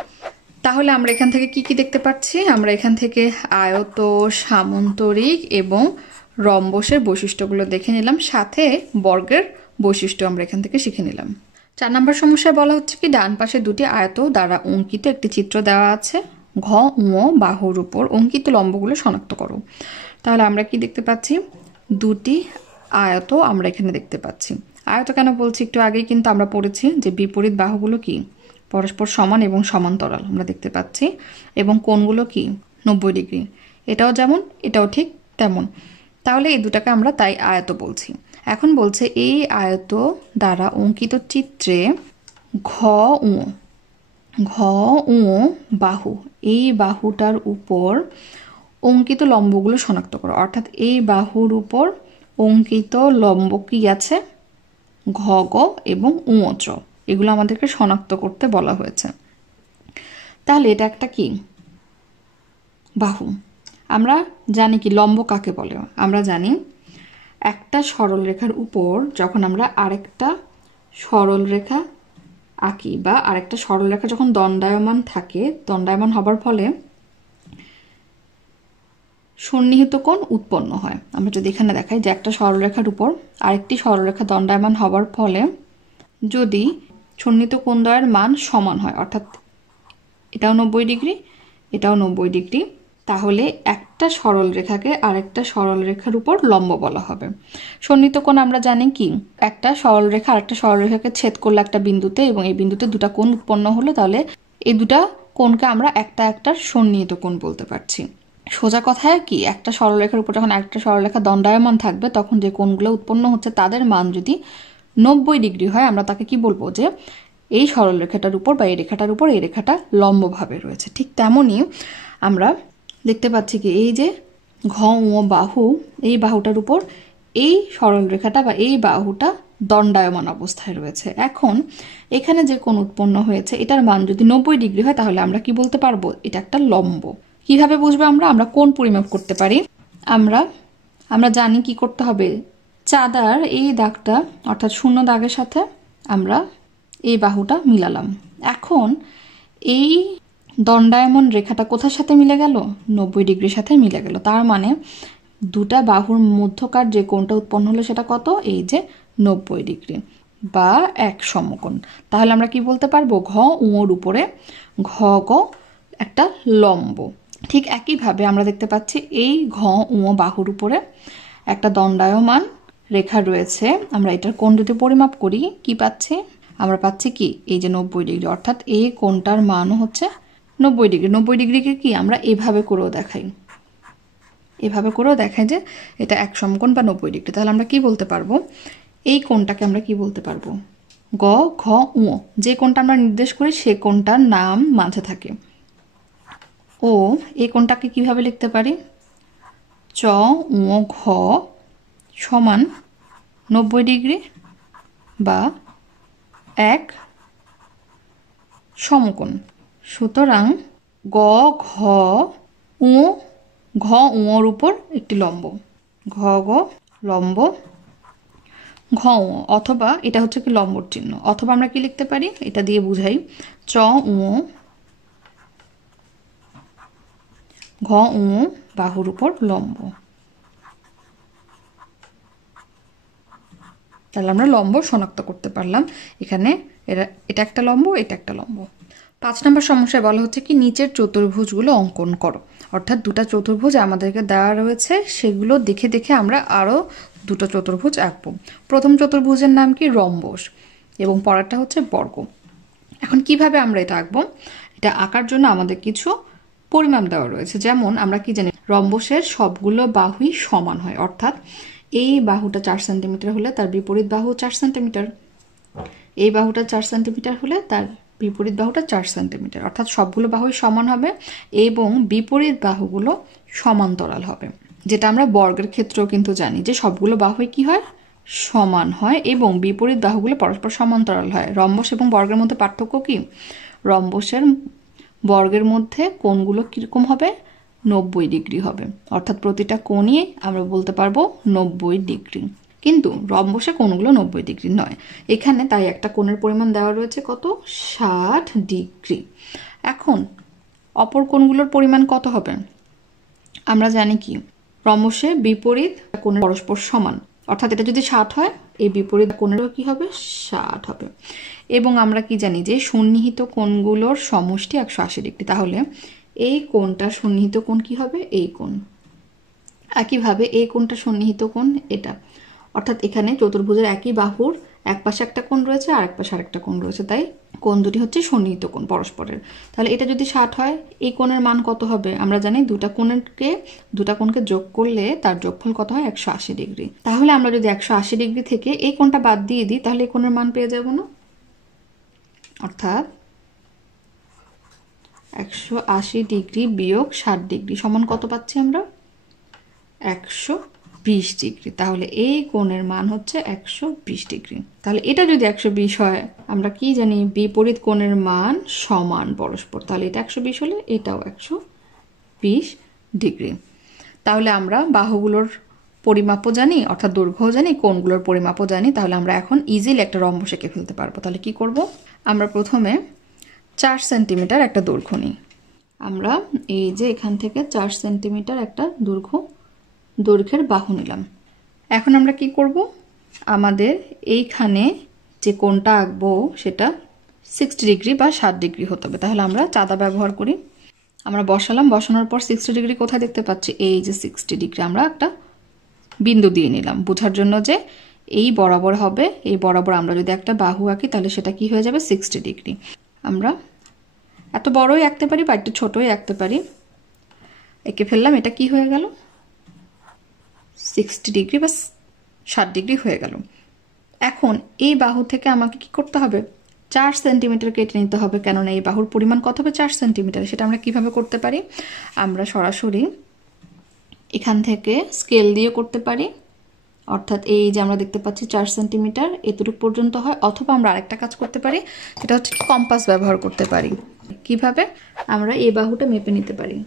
তাহলে আমরা এখান থেকে কি কি দেখতে পাচ্ছি? আমরা এখান থেকে আয়ত, সামান্তরিক এবং রম্বসের বৈশিষ্ট্যগুলো দেখে নিলাম, সাথে বর্গের বৈশিষ্ট্য আমরা এখান থেকে শিখে নিলাম। 4 নম্বর সমস্যায় বলা হচ্ছে কি ডান পাশে দুটি আয়ত দ্বারা অঙ্কিত একটি চিত্র দেওয়া আছে, ঘ ও বাহুর উপর অঙ্কিত লম্বগুলো শনাক্ত করো। তাহলে আমরা কি দেখতে পাচ্ছি, দুটি আয়ত আমরা এখানে দেখতে পাচ্ছি। আয়ত কেন বলছি, একটু আগেই কিন্তু আমরা পড়েছি যে বিপরীত বাহুগুলো কি পরস্পর সমান এবং সমান্তরাল আমরা দেখতে পাচ্ছি, এবং কোণগুলো কি 90 ডিগ্রি, এটাও যেমন এটাও ঠিক তেমন। তাহলে এই দুটাকে আমরা তাই আয়ত বলছি। এখন বলছে এই আয়ত দ্বারা অঙ্কিত চিত্রে ঘ ও বাহু, এই বাহুটার উপর অঙ্কিত লম্বগুলো শনাক্ত করো। অর্থাৎ এই বাহুর উপর অঙ্কিত লম্ব কি আছে, ঘ গ এবং চ, এগুলো আমাদেরকে শনাক্ত করতে বলা হয়েছে। তাহলে এটা একটা কি বাহু। আমরা জানি কি লম্ব কাকে বলে, আমরা জানি একটা সরল রেখার উপর যখন আমরা আরেকটা সরল রেখা আঁকি, বা আরেকটা সরল রেখা যখন দণ্ডায়মান থাকে, দণ্ডায়মান হবার ফলে সন্নিহিত কোণ উৎপন্ন হয়। আমরা যদি এখানে দেখাই যে একটা সরলরেখার উপর আরেকটি সরলরেখা দণ্ডায়মান হবার ফলে যদি সন্নিহিত কোণ দ্বয়ের মান সমান হয়, অর্থাৎ এটাও 90 ডিগ্রি এটাও 90 ডিগ্রি, তাহলে একটা সরল রেখাকে আরেকটা সরল রেখার উপর লম্ব বলা হবে। সন্নিহিত কোণ আমরা জানি কি, একটা সরল রেখা আরেকটা সরল রেখাকে ছেদ করলে একটা বিন্দুতে, এবং এই বিন্দুতে দুটা কোণ উৎপন্ন হলো, তাহলে এই দুটা কোণকে আমরা একটা একটা সন্নিহিত কোণ বলতে পারছি। সোজা কথায় কি, একটা সরলরেখার উপর যখন একটা সরলরেখা দণ্ডায়মান থাকবে, তখন যে কোণগুলো উৎপন্ন হচ্ছে তাদের মান যদি 90 ডিগ্রি হয়, আমরা তাকে কি বলবো, যে এই সরলরেখাটার উপর বা এই রেখাটার উপর এই রেখাটা লম্বভাবে রয়েছে। ঠিক তেমনই আমরা দেখতে পাচ্ছি কি এই যে ঘ ও বাহু, এই বাহুটার উপর এই সরল রেখাটা বা এই বাহুটা দণ্ডায়মান অবস্থায় রয়েছে। এখন এখানে যে কোণ উৎপন্ন হয়েছে এটার মান যদি 90 ডিগ্রি হয়, তাহলে আমরা কি বলতে পারবো, এটা একটা লম্ব। কিভাবে বুঝবো আমরা কোণ পরিমাপ করতে পারি। আমরা জানি কি করতে হবে, চাঁদার এই দাগটা অর্থাৎ শূন্য দাগের সাথে আমরা এই বাহুটা মিলালাম। এখন এই দণ্ডায়মান রেখাটা কোথার সাথে মিলে গেল, 90 ডিগ্রির সাথে মিলে গেল। তার মানে দুটা বাহুর মধ্যকার যে কোণটা উৎপন্ন হলো সেটা কত, এই যে 90 ডিগ্রি বা এক সমকোণ। তাহলে আমরা কি বলতে পারবো, ঘ ওর উপরে ঘ গ একটা লম্ব। ঠিক একইভাবে আমরা দেখতে পাচ্ছি এই ঘ ও বাহুর উপরে একটা দণ্ডায়মান রেখা রয়েছে। আমরা এটার কোণ যদি পরিমাপ করি কি পাচ্ছি, আমরা পাচ্ছি কি এই যে 90 ডিগ্রি, অর্থাৎ এই কোণটার মানও হচ্ছে 90 ডিগ্রি। 90 ডিগ্রিকে কি আমরা এভাবে করেও দেখাই, এভাবে করেও দেখাই যে এটা এক সমকোণ বা 90 ডিগ্রি। তাহলে আমরা কি বলতে পারবো, এই কোণটাকে আমরা কি বলতে পারবো, গ ঘ উ, যে কোণটা আমরা নির্দেশ করি সে কোণটার নাম মাঝে থাকে। ও এই কোণটাকে কিভাবে লিখতে পারি? চ উ ঘ সমান 90 ডিগ্রি বা এক সমকোণ। সুতরাং গ ঘ উ ঘ উর উপর একটি লম্ব, ঘ গ লম্ব ঘ উ, অথবা এটা হচ্ছে কি লম্বর চিহ্ন, অথবা আমরা কি লিখতে পারি এটা দিয়ে বুঝাই, চ উ ঘ উ বাহুর উপর লম্ব। তাহলে আমরা লম্ব শনাক্ত করতে পারলাম। এখানে এটা একটা লম্ব, এটা একটা লম্ব। 5 নম্বর সমস্যায় বলা হচ্ছে কি নিচের চতুর্ভুজগুলো অঙ্কন করো। অর্থাৎ দুটো চতুর্ভুজ আমাদেরকে দেওয়া রয়েছে, সেগুলো দেখে দেখে আমরা আরও দুটো চতুর্ভুজ আঁকবো। প্রথম চতুর্ভুজের নাম কি? রম্বস, এবং পরেরটা হচ্ছে বর্গ। এখন কিভাবে আমরা এটা আঁকবো? এটা আঁকার জন্য আমাদের কিছু পরিমাপ দেওয়া রয়েছে। যেমন আমরা কি জানি, রম্বসের সবগুলো বাহুই সমান হয়। অর্থাৎ এই বাহুটা 4 সেন্টিমিটার হলে তার বিপরীত বাহু 4 সেন্টিমিটার, এই বাহুটা 4 সেন্টিমিটার হলে তার বিপরীত বাহুটা 4 সেন্টিমিটার। অর্থাৎ সবগুলো বাহুই সমান হবে এবং বিপরীত বাহুগুলো সমান্তরাল হবে। যেটা আমরা বর্গের ক্ষেত্রেও কিন্তু জানি যে সবগুলো বাহুই কি হয়? সমান হয় এবং বিপরীত বাহুগুলো পরস্পর সমান্তরাল হয়। রম্বস এবং বর্গের মধ্যে পার্থক্য কি? রম্বসের বর্গের মধ্যে কোণগুলো কিরকম হবে? 90 ডিগ্রি হবে। অর্থাৎ প্রতিটা কোণই আমরা বলতে পারবো 90 ডিগ্রি, কিন্তু রম্বসে কোণগুলো 90 ডিগ্রি নয়। এখানে তাই একটা কোণের পরিমাণ দেওয়া রয়েছে কত? 60 ডিগ্রি। এখন অপর কোণগুলোর পরিমাণ কত হবে? আমরা জানি কি রম্বসে বিপরীত কোণের পরস্পর সমান, অর্থাৎ এটা যদি 60 হয় এই বিপরীত কোণেরও কি হবে? 60 হবে। এবং আমরা কি জানি যে সন্নিহিত কোণগুলোর সমষ্টি 180 ডিগ্রি। তাহলে এই কোণটা সন্নিহিত কোণ কি হবে? এই কোণ। একইভাবে এই কোণটা সন্নিহিত কোণ এটা। অর্থাৎ এখানে চতুর্ভুজের একই বাহুর এক পাশে একটা কোণ রয়েছে আর এক পাশে আরেকটা কোণ রয়েছে, তাই কোণ দুটি হচ্ছে সন্নিহিত কোণ পরস্পরের। তাহলে এটা যদি 60 হয় এই কোণের মান কত হবে? আমরা জানি দুটা কোণকে যোগ করলে তার যোগফল কত হয়? 180 ডিগ্রি। তাহলে আমরা যদি 180 ডিগ্রি থেকে এই কোণটা বাদ দিয়ে দিই তাহলে এই কোণের মান পেয়ে যাব না? অর্থাৎ 180 ডিগ্রি বিয়োগ 60 ডিগ্রি সমান কত পাচ্ছি আমরা? 120 ডিগ্রি। তাহলে এই কোণের মান হচ্ছে 120 ডিগ্রি। তাহলে এটা যদি 120 হয়, আমরা কি জানি বিপরীত কোণের মান সমান পরস্পর। তাহলে এটা 120 হলে এটাও 120 ডিগ্রি। তাহলে আমরা বাহুগুলোর পরিমাপও জানি, অর্থাৎ দৈর্ঘ্যও জানি, কোণগুলোর পরিমাপও জানি। তাহলে আমরা এখন ইজিলি একটা রম্বস এঁকে ফেলতে পারবো। তাহলে কি করব? আমরা প্রথমে 4 সেন্টিমিটার একটা দৈর্ঘ্য নিই। আমরা এই যে এখান থেকে 4 সেন্টিমিটার একটা দৈর্ঘ্যের বাহু নিলাম। এখন আমরা কি করব? আমাদের এইখানে যে কোণটা আঁকবো সেটা 60 ডিগ্রি বা 60 ডিগ্রি হতে হবে। তাহলে আমরা চাঁদা ব্যবহার করি। আমরা বসালাম, বসানোর পর 60 ডিগ্রি কোথায় দেখতে পাচ্ছি? এই যে 60 ডিগ্রি আমরা একটা বিন্দু দিয়ে নিলাম বোঝার জন্য যে এই বরাবর হবে। এই বরাবর আমরা যদি একটা বাহু আঁকি তাহলে সেটা কি হয়ে যাবে? 60 ডিগ্রি। আমরা এত বড়ই আঁকতে পারি বা একটু ছোটই আঁকতে পারি। এঁকে ফেললাম, এটা কি হয়ে গেল? 60 ডিগ্রি বা 60 ডিগ্রি হয়ে গেল। এখন এই বাহু থেকে আমাকে কি করতে হবে? 4 সেন্টিমিটার কেটে নিতে হবে, কেননা এই বাহুর পরিমাণ কত হবে? 4 সেন্টিমিটার। সেটা আমরা কিভাবে করতে পারি? আমরা সরাসরি এখান থেকে স্কেল দিয়ে করতে পারি। অর্থাৎ এই যে আমরা দেখতে পাচ্ছি 4 সেন্টিমিটার এতটুকু পর্যন্ত হয়, অথবা আমরা আরেকটা কাজ করতে পারি, সেটা হচ্ছে কম্পাস ব্যবহার করতে পারি। কিভাবে? আমরা এই বাহুটা মেপে নিতে পারি।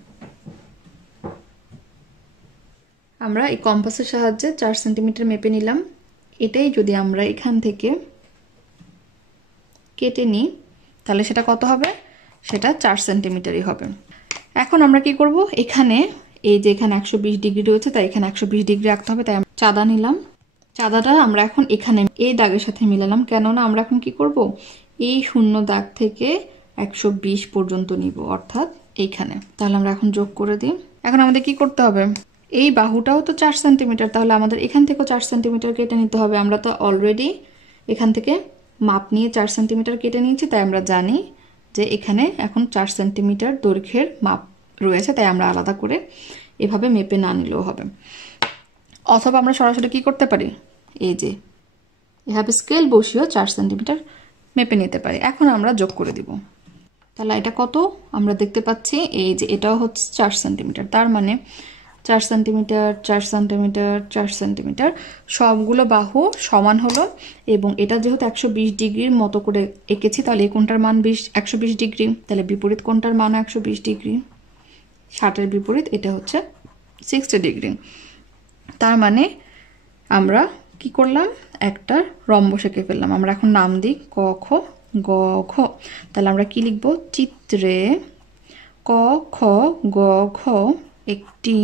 আমরা এই কম্পাসের সাহায্যে 4 সেন্টিমিটার মেপে নিলাম। এটাই যদি আমরা এখান থেকে কেটে নিই তাহলে সেটা কত হবে? সেটা 4 সেন্টিমিটারই হবে। এখন আমরা কি করব? এখানে এই যে এখানে 120 ডিগ্রি রয়েছে, তাই এখানে 120 ডিগ্রি রাখতে হবে। তাই চাঁদা নিলাম। চাঁদাটা আমরা এখন এখানে এই দাগের সাথে মিলালাম, কেননা আমরা এখন কি করব? এই শূন্য দাগ থেকে 120 পর্যন্ত নিব, অর্থাৎ এইখানে। তাহলে আমরা এখন যোগ করে দিই। এখন আমাদের কি করতে হবে? এই বাহুটাও তো 4 সেন্টিমিটার, তাহলে আমাদের এখান থেকেও 4 সেন্টিমিটার কেটে নিতে হবে। আমরা তো অলরেডি এখান থেকে মাপ নিয়ে 4 সেন্টিমিটার কেটে নিয়েছি, তাই আমরা জানি যে এখানে এখন 4 সেন্টিমিটার দৈর্ঘ্যের মাপ রয়েছে, তাই আমরা আলাদা করে এভাবে মেপে না নিলেও হবে। অথবা আমরা সরাসরি কি করতে পারি? এই যে এভাবে স্কেল বসিয়েও 4 সেন্টিমিটার মেপে নিতে পারি। এখন আমরা যোগ করে দিব। তাহলে এটা কত আমরা দেখতে পাচ্ছি, এই যে এটাও হচ্ছে 4 সেন্টিমিটার। তার মানে 4 সেন্টিমিটার 4 সেন্টিমিটার 4 সেন্টিমিটার সবগুলো বাহু সমান হলো। এবং এটা যেহেতু 120 ডিগ্রির মতো করে এঁকেছি, তাহলে এই কোণটার মান 120 ডিগ্রি, তাহলে বিপরীত কোণটার মান 120 ডিগ্রি। 60-এর বিপরীত এটা হচ্ছে 60 ডিগ্রি। তার মানে আমরা কি করলাম, একটা রম্বস এঁকে ফেললাম। আমরা এখন নাম দিই ক খ গ ঘ। তাহলে আমরা কি লিখব, চিত্রে ক খ গ ঘ একটি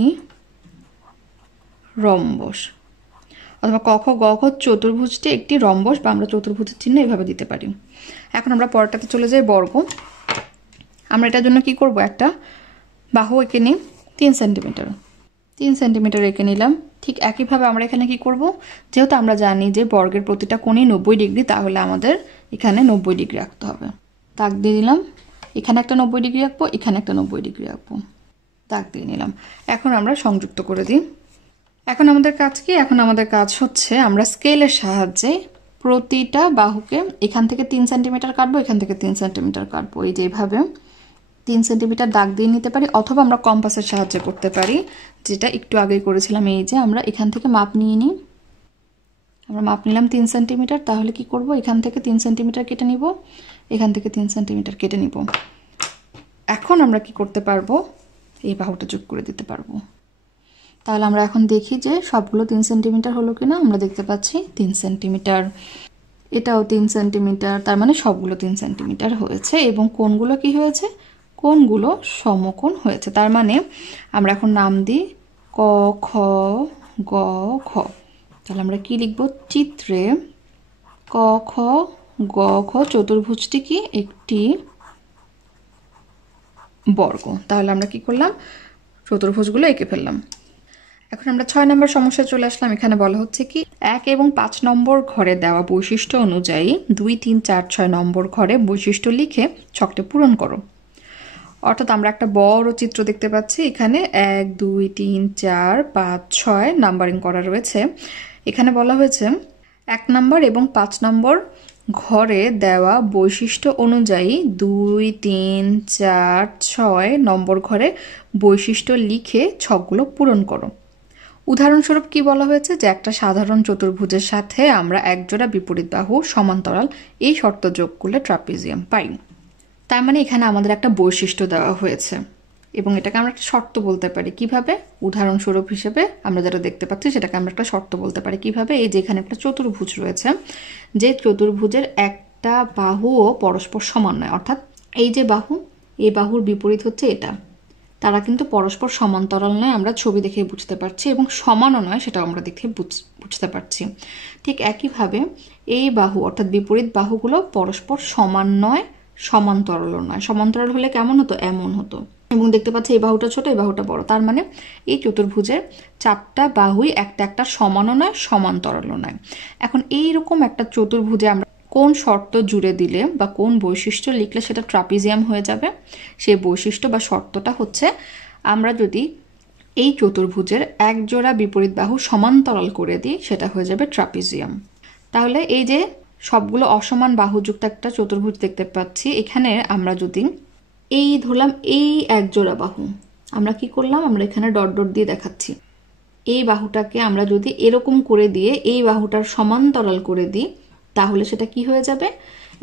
রম্বস, অথবা ক খ গ ঘ চতুর্ভুজটি একটি রম্বস, বা আমরা চতুর্ভুজের চিহ্ন এভাবে দিতে পারি। এখন আমরা পরেরটাতে চলে যাই, বর্গ। আমরা এটার জন্য কি করব, একটা বাহু এঁকে নিই 3 সেন্টিমিটার। 3 সেন্টিমিটার এঁকে নিলাম। ঠিক একইভাবে আমরা এখানে কি করব, যেহেতু আমরা জানি যে বর্গের প্রতিটা কোণই 90 ডিগ্রি, তাহলে আমাদের এখানে 90 ডিগ্রি আঁকতে হবে। দাগ দিয়ে দিলাম, এখানে একটা 90 ডিগ্রি আঁকবো, এখানে একটা 90 ডিগ্রি আঁকবো, দাগ দিয়ে নিলাম। এখন আমরা সংযুক্ত করে দিই। এখন আমাদের কাজ কি, এখন আমাদের কাজ হচ্ছে আমরা স্কেলের সাহায্যে প্রতিটা বাহুকে এখান থেকে 3 সেন্টিমিটার কাটবো, এখান থেকে 3 সেন্টিমিটার কাটবো। এই যে এইভাবে 3 সেন্টিমিটার দাগ দিয়ে নিতে পারি, অথবা আমরা কম্পাসের সাহায্যে করতে পারি, যেটা একটু আগেই করেছিলাম। এই যে আমরা এখান থেকে মাপ নিয়ে নিই, আমরা মাপ নিলাম 3 সেন্টিমিটার। তাহলে কি করব, এখান থেকে 3 সেন্টিমিটার কেটে নিব, এখান থেকে 3 সেন্টিমিটার কেটে নিব। এখন আমরা কি করতে পারবো, এই বাহুটা যোগ করে দিতে পারবো। তাহলে আমরা এখন দেখি যে সবগুলো 3 সেন্টিমিটার হলো কিনা। আমরা দেখতে পাচ্ছি 3 সেন্টিমিটার, এটাও 3 সেন্টিমিটার, তার মানে সবগুলো 3 সেন্টিমিটার হয়েছে। এবং কোণগুলো কি হয়েছে, কোণগুলো সমকোণ হয়েছে। তার মানে আমরা এখন নাম দিই ক খ গ ঘ। তাহলে আমরা কি লিখব, চিত্রে ক খ গ ঘ চতুর্ভুজটি কি একটি বর্গ। তাহলে আমরা কি করলাম, চতুর্ভুজগুলো এঁকে ফেললাম। এখন আমরা 6 নম্বর সমস্যায় চলে আসলাম। এখানে বলা হচ্ছে কি, 1 এবং 5 নম্বর ঘরে দেওয়া বৈশিষ্ট্য অনুযায়ী 2, 3, 4, 6 নম্বর ঘরে বৈশিষ্ট্য লিখে ছকটি পূরণ করো। অর্থাৎ আমরা একটা বড় চিত্র দেখতে পাচ্ছি। এখানে 1, 2, 3, 4, 5, 6 নাম্বারিং করা রয়েছে। এখানে বলা হয়েছে 1 নম্বর এবং 5 নম্বর ঘরে দেওয়া বৈশিষ্ট্য অনুযায়ী 2, 3, 4, 6 নম্বর ঘরে বৈশিষ্ট্য লিখে ছকগুলো পূরণ করো। উদাহরণস্বরূপ কি বলা হয়েছে, যে একটা সাধারণ চতুর্ভুজের সাথে আমরা একজোড়া বিপরীত বাহু সমান্তরাল এই শর্ত যোগ করলে ট্রাপিজিয়াম পাই। তার মানে এখানে আমাদের একটা বৈশিষ্ট্য দেওয়া হয়েছে, এবং এটাকে আমরা একটা শর্ত বলতে পারি। কিভাবে, উদাহরণস্বরূপ হিসেবে আমরা যেটা দেখতে পাচ্ছি সেটাকে আমরা একটা শর্ত বলতে পারি। কিভাবে, এই যে এখানে একটা চতুর্ভুজ রয়েছে, যে চতুর্ভুজের একটা বাহুও পরস্পর সমান নয়, অর্থাৎ এই যে বাহু, এই বাহুর বিপরীত হচ্ছে এটা, তারা কিন্তু পরস্পর সমান্তরাল নয়, আমরা ছবি দেখে বুঝতে পারছি, এবং সমানও নয় সেটাও আমরা দেখে বুঝতে পারছি। ঠিক একইভাবে এই বাহু অর্থাৎ বিপরীত বাহুগুলো পরস্পর সমান নয়, সমান্তরালও নয়। সমান্তরাল হলে কেমন হতো, এমন হতো। এবং দেখতে পাচ্ছি এই বাহুটা ছোট, এই বাহুটা বড়। তার মানে এই চতুর্ভুজের 4টা বাহুই একটা একটা সমানও নয়, সমান্তরালও নয়। এখন এইরকম একটা চতুর্ভুজে আমরা কোন শর্ত জুড়ে দিলে বা কোন বৈশিষ্ট্য লিখলে সেটা ট্রাপিজিয়াম হয়ে যাবে, সেই বৈশিষ্ট্য বা শর্তটা হচ্ছে, আমরা যদি এই চতুর্ভুজের এক জোড়া বিপরীত বাহু সমান্তরাল করে দিই, সেটা হয়ে যাবে ট্রাপিজিয়াম। তাহলে এই যে সবগুলো অসমান বাহুযুক্ত একটা চতুর্ভুজ দেখতে পাচ্ছি, এখানে আমরা যদি এই ধরলাম এই এক জোড়া বাহু, আমরা কি করলাম, আমরা এখানে ডট ডট দিয়ে দেখাচ্ছি। এই বাহুটাকে আমরা যদি এরকম করে দিয়ে এই বাহুটার সমান্তরাল করে দিই, তাহলে সেটা কি হয়ে যাবে,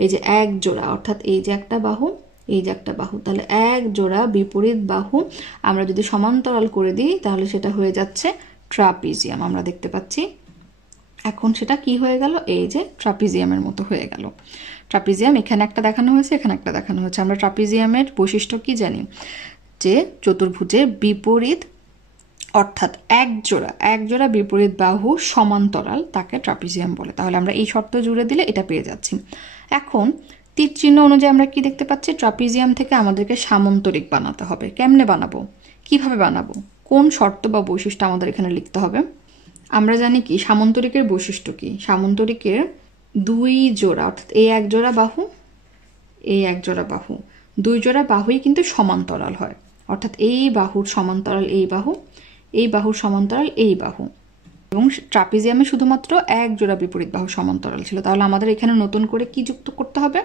এই যে এক জোড়া, অর্থাৎ এই যে একটা বাহু, এই যে একটা বাহু, তাহলে এক জোড়া বিপরীত বাহু আমরা যদি সমান্তরাল করে দিই, তাহলে সেটা হয়ে যাচ্ছে ট্রাপিজিয়াম। আমরা দেখতে পাচ্ছি এখন সেটা কি হয়ে গেল, এই যে ট্রাপিজিয়ামের মতো হয়ে গেল। ট্রাপিজিয়াম এখানে একটা দেখানো হয়েছে, এখানে একটা দেখানো হয়েছে। আমরা ট্রাপিজিয়ামের বৈশিষ্ট্য কি জানি, যে চতুর্ভুজের বিপরীত অর্থাৎ এক জোড়া বিপরীত বাহু সমান্তরাল, তাকে ট্রাপিজিয়াম বলে। তাহলে আমরা এই শর্ত জুড়ে দিলে এটা পেয়ে যাচ্ছি। এখন তীর চিহ্ন অনুযায়ী আমরা কি দেখতে পাচ্ছি, ট্রাপিজিয়াম থেকে আমাদেরকে সামান্তরিক বানাতে হবে। কেমনে বানাবো, কিভাবে বানাবো, কোন শর্ত বা বৈশিষ্ট্য আমাদের এখানে লিখতে হবে। আমরা জানি কি সামান্তরিকের বৈশিষ্ট্য কি, সামান্তরিকের 2 জোড়া, অর্থাৎ এই এক জোড়া বাহু, এই এক জোড়া বাহু, 2 জোড়া বাহুই কিন্তু সমান্তরাল হয়। অর্থাৎ এই বাহুর সমান্তরাল এই বাহু, এই বাহুর সমান্তরাল এই বাহু। এবং ট্রাপিজিয়ামে শুধুমাত্র এক জোড়া বিপরীত বাহু সমান্তরাল ছিল। তাহলে আমাদের এখানে নতুন করে কি যুক্ত করতে হবে,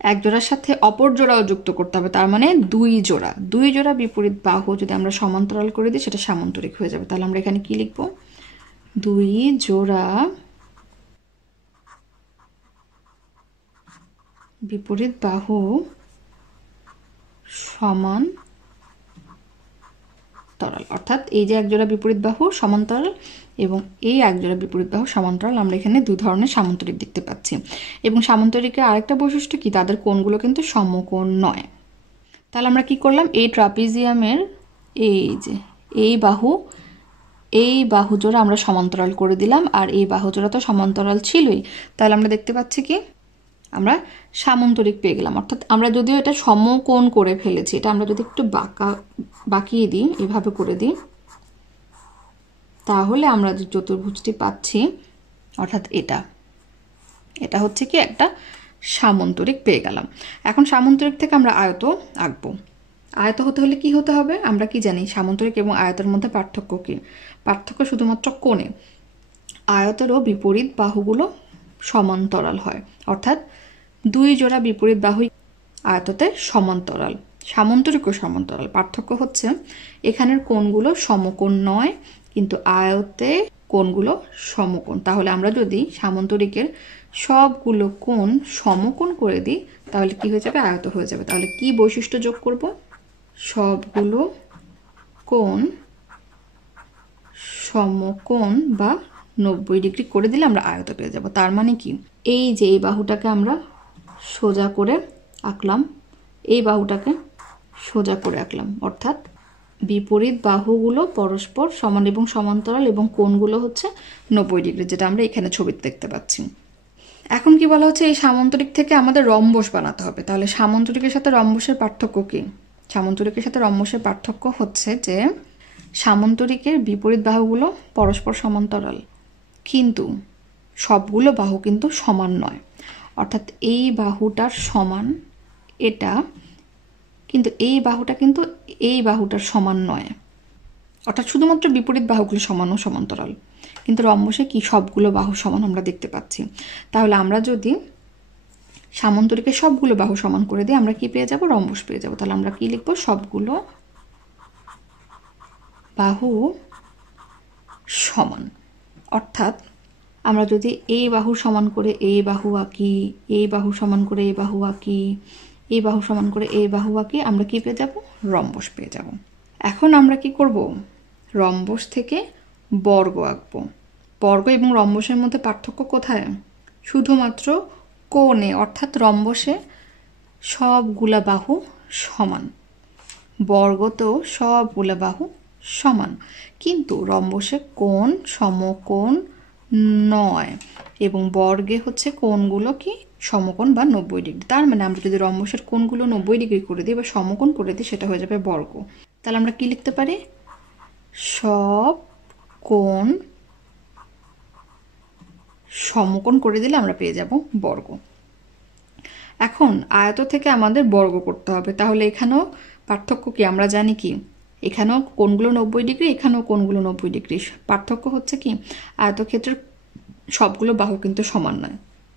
এক জোড়ার সাথে অপর জোড়াও যুক্ত করতে হবে, তার মানে দুই জোড়া বিপরীত বাহু যদি আমরা সমান্তরাল করে দিই সেটা সামান্তরিক হয়ে যাবে। তাহলে আমরা এখানে কি লিখব? দুই জোড়া বিপরীত বাহু সমান্তরাল, অর্থাৎ এই যে এক জোড়া বিপরীত বাহু সমান্তরাল এবং এই এক জোড়া বিপরীত বাহু সমান্তরাল, আমরা এখানে দুই ধরনের সামান্তরিক দেখতে পাচ্ছি। এবং সামান্তরিকের আরেকটা বৈশিষ্ট্য কি, তাদের কোণগুলো কিন্তু সমকোণ নয়। তাহলে আমরা কি করলাম, এই ট্রাপিজিয়ামের এই যে এই বাহু জোড়া আমরা সমান্তরাল করে দিলাম, আর এই বাহু জোড়া তো সমান্তরাল ছিলই। তাহলে আমরা দেখতে পাচ্ছি কি, আমরা সামান্তরিক পেয়ে গেলাম। অর্থাৎ আমরা যদিও এটা সমকোণ করে ফেলেছি, এটা আমরা যদি একটু বাঁকিয়ে দিই, এভাবে করে দিই, তাহলে আমরা যে চতুর্ভুজটি পাচ্ছি, অর্থাৎ এটা হচ্ছে কি একটা সামান্তরিক পেয়ে গেলাম। এখন সামান্তরিক থেকে আমরা আয়ত আঁকবো। আয়ত হতে হলে কি হতে হবে, আমরা কি জানি সামান্তরিক এবং আয়তের মধ্যে পার্থক্য কি? পার্থক্য শুধুমাত্র কোণে। আয়তেরও বিপরীত বাহুগুলো সমান্তরাল হয়, অর্থাৎ দুই জোড়া বিপরীত বাহু আয়ততে সমান্তরাল। সামান্তরিক ও সমান্তরাল পার্থক্য হচ্ছে এখানের কোণগুলো সমকোণ নয়, কিন্তু আয়তে কোণগুলো সমকোণ। তাহলে আমরা যদি সামান্তরিকের সবগুলো কোণ সমকোণ করে দিই তাহলে কি হয়ে যাবে, আয়ত হয়ে যাবে। তাহলে কি বৈশিষ্ট্য যোগ করব, সবগুলো কোণ সমকোণ বা 90 ডিগ্রি করে দিলে আমরা আয়ত পেয়ে যাব। তার মানে কি, এই যে এই বাহুটাকে আমরা সোজা করে আঁকলাম, এই বাহুটাকে সোজা করে আঁকলাম, অর্থাৎ বিপরীত বাহুগুলো পরস্পর সমান এবং সমান্তরাল এবং কোণগুলো হচ্ছে 90 ডিগ্রি, যেটা আমরা এখানে ছবিতে দেখতে পাচ্ছি। এখন কি বলা হচ্ছে, এই সামান্তরিক থেকে আমাদের রম্বস বানাতে হবে। তাহলে সামান্তরিকের সাথে রম্বসের পার্থক্য কি? সামান্তরিকের সাথে রম্বসের পার্থক্য হচ্ছে যে সামান্তরিকের বিপরীত বাহুগুলো পরস্পর সমান্তরাল, কিন্তু সবগুলো বাহু কিন্তু সমান নয়। অর্থাৎ এই বাহুটার সমান এটা, কিন্তু এই বাহুটা কিন্তু এই বাহুটার সমান নয়। অর্থাৎ শুধুমাত্র বিপরীত বাহুগুলো সমান ও সমান্তরাল, কিন্তু রম্বসে কি সবগুলো বাহু সমান আমরা দেখতে পাচ্ছি। তাহলে আমরা যদি সামান্তরিকের সবগুলো বাহু সমান করে দিই আমরা কি পেয়ে যাব, রম্বস পেয়ে যাব। তাহলে আমরা কি লিখব, সবগুলো বাহু সমান। অর্থাৎ আমরা যদি এই বাহু সমান করে এই বাহু আঁকি, এই বাহু সমান করে এই বাহু আঁকি, এই বাহু সমান করে এই বাহু আঁকি, আমরা কি পেয়ে যাব, রম্বস পেয়ে যাব। এখন আমরা কি করব, রম্বস থেকে বর্গ আঁকবো। বর্গ এবং রম্বসের মধ্যে পার্থক্য কোথায়? শুধুমাত্র কোণে, অর্থাৎ রম্বসে সবগুলা বাহু সমান, বর্গতেও সবগুলা বাহু সমান, কিন্তু রম্বসে কোণ সমকোণ নয় এবং বর্গে হচ্ছে কোণগুলো কি সমকোণ বা 90 ডিগ্রি। তার মানে আমরা যদি রম্বসের কোণগুলো 90 ডিগ্রি করে দিই বা সমকোণ করে দিই সেটা হয়ে যাবে বর্গ। তাহলে আমরা কি লিখতে পারি, সব কোণ সমকোণ করে দিলে আমরা পেয়ে যাব বর্গ। এখন আয়ত থেকে আমাদের বর্গ করতে হবে। তাহলে এখানেও পার্থক্য কি, আমরা জানি কি, এখানেও কোণগুলো 90 ডিগ্রি, এখানেও কোণগুলো 90 ডিগ্রি। পার্থক্য হচ্ছে কি, আয়তক্ষেত্রের সবগুলো বাহু কিন্তু সমান নয়,